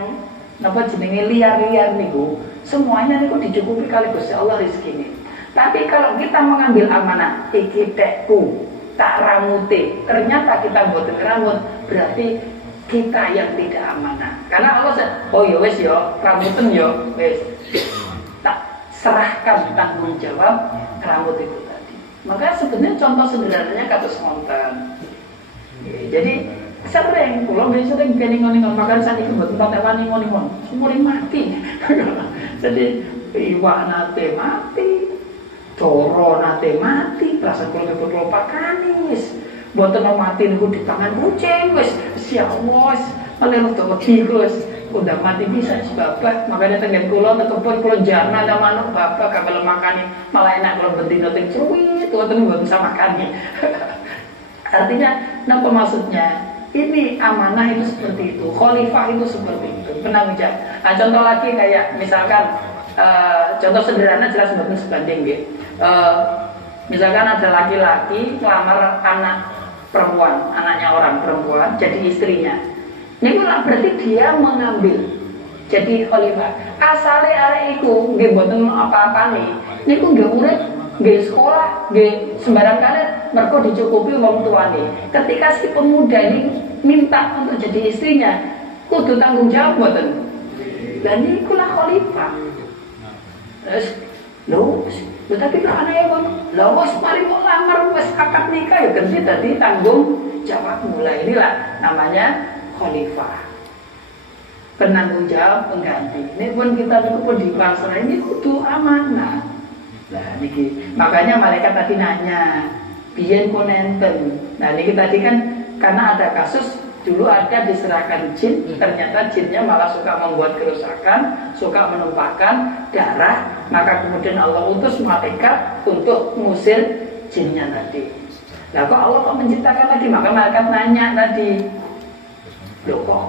napa jenenge liar-liar niku, semuanya niku dicukupi kali Gusti Allah rezekine. Tapi kalau kita mengambil amanah, iki tekku tak ramute, ternyata kita mboten ramut, berarti kita yang tidak amanah. Karena Allah oh ya wis ya, ramuten ya wis. Tak serahkan tanggung jawab rambut itu tadi. Maka sebenarnya contoh sederhananya kados wonten. Jadi sering kula sering keningon-ningon makan saniki mboten tak wani ngon-ngon, sumure mati. Jadi iwak nate mati. Doro nate mati, rasa kula pakani wis. Mboten mati niku di tangan kucing wis. Ya Allah, malah to wedi wis. Udah mati bisa sebabah, makanya tengen kula kebon kula jarna ada manuk bapak kabel makani malah enak kula bendina teng cuwit, wonten mboten sama makani. Artinya napa maksudnya? Ini amanah itu seperti itu, khalifah itu seperti itu, penanggung jawab. Nah, contoh lagi kayak misalkan contoh sederhana jelas mboten sebanding nggih. Misalkan ada laki-laki melamar anak perempuan, anaknya orang perempuan jadi istrinya. Ini berarti dia mengambil jadi khalifah. Asale arek iku nggih mboten apa-apa nih. Niku nggih urip, nggih sekolah, nggih sembarang kali mergo dicukupi wong tuane. Ketika si pemuda ini minta untuk jadi istrinya, kudu tanggung jawab mboten. Lah niku lah khalifah. Terus lho, tapi kalau anaknya pun, lho wis mari mau lamar wis akad nikah ya ganti tadi tanggung jawab mulai inilah namanya khalifah. Penanggung jawab pengganti. Ini pun kita pun di pasar ini kudu amanah. Nah niki makanya malaikat tadi nanya, biyen kok nenten. Nah niki tadi kan karena ada kasus dulu ada diserahkan jin, ternyata jinnya malah suka membuat kerusakan, suka menumpahkan darah, maka kemudian Allah utus malaikat untuk mengusir jinnya tadi. Nah kok Allah kok menciptakan tadi? Maka malaikat nanya tadi, loh kok?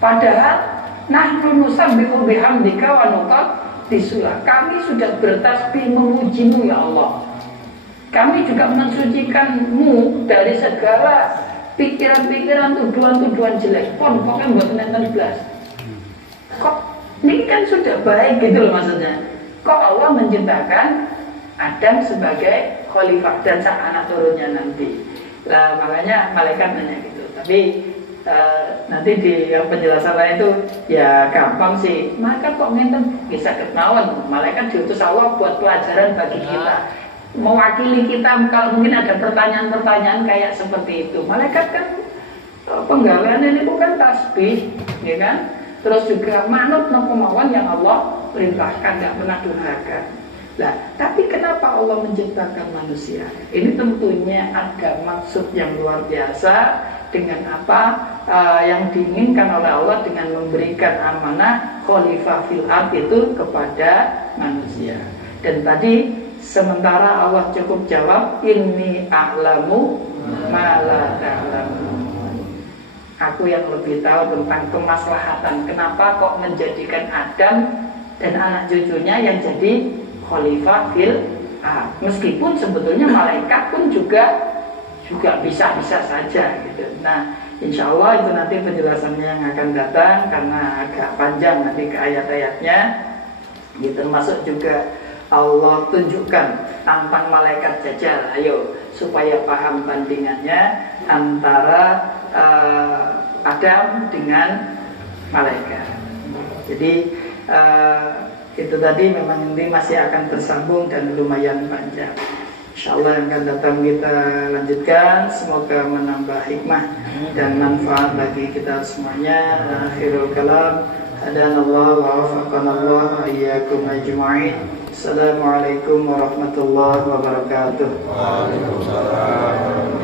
Padahal nahnu nusabbihu bihamdika wa nuqaddisulah. Kami sudah bertasbih memujimu ya Allah. Kami juga mensucikanmu dari segala pikiran-pikiran, tuduhan-tuduhan jelek. Pokoknya buat nenten belas. Kok ini kan sudah baik gitu loh maksudnya. Kok Allah menciptakan Adam sebagai khalifah dan sang anak turunnya nanti. Lah makanya malaikat nanya gitu. Tapi nanti di yang penjelasan lain itu ya gampang sih. Maka kok ngenten bisa ketahuan. Malaikat diutus Allah buat pelajaran bagi kita. Mewakili kita kalau mungkin ada pertanyaan-pertanyaan kayak seperti itu. Malaikat kan penggaweannya ini bukan tasbih, ya kan? Terus juga manut kemauan yang Allah perintahkan, nggak pernah durhaka. Nah, tapi kenapa Allah menciptakan manusia? Ini tentunya ada maksud yang luar biasa dengan apa yang diinginkan oleh Allah dengan memberikan amanah khalifah fil ard itu kepada manusia. Dan tadi sementara Allah cukup jawab inni a'lamu ma la ta'lamun. Aku yang lebih tahu tentang kemaslahatan. Kenapa kok menjadikan Adam dan anak cucunya yang jadi khalifah fil ard. Meskipun sebetulnya malaikat pun juga bisa-bisa saja gitu. Nah, insya Allah itu nanti penjelasannya yang akan datang karena agak panjang nanti ke ayat-ayatnya. Gitu, termasuk juga Allah tunjukkan tentang malaikat Dajjal. Ayo supaya paham bandingannya antara Adam dengan malaikat. Jadi itu tadi memang ini masih akan tersambung dan lumayan panjang. InsyaAllah yang akan datang kita lanjutkan. Semoga menambah hikmah dan manfaat bagi kita semuanya. Akhirul kalam, hadanallah wa wafaqanallah wa iyyakum ajma'in. Assalamualaikum warahmatullahi wabarakatuh. Waalaikumsalam.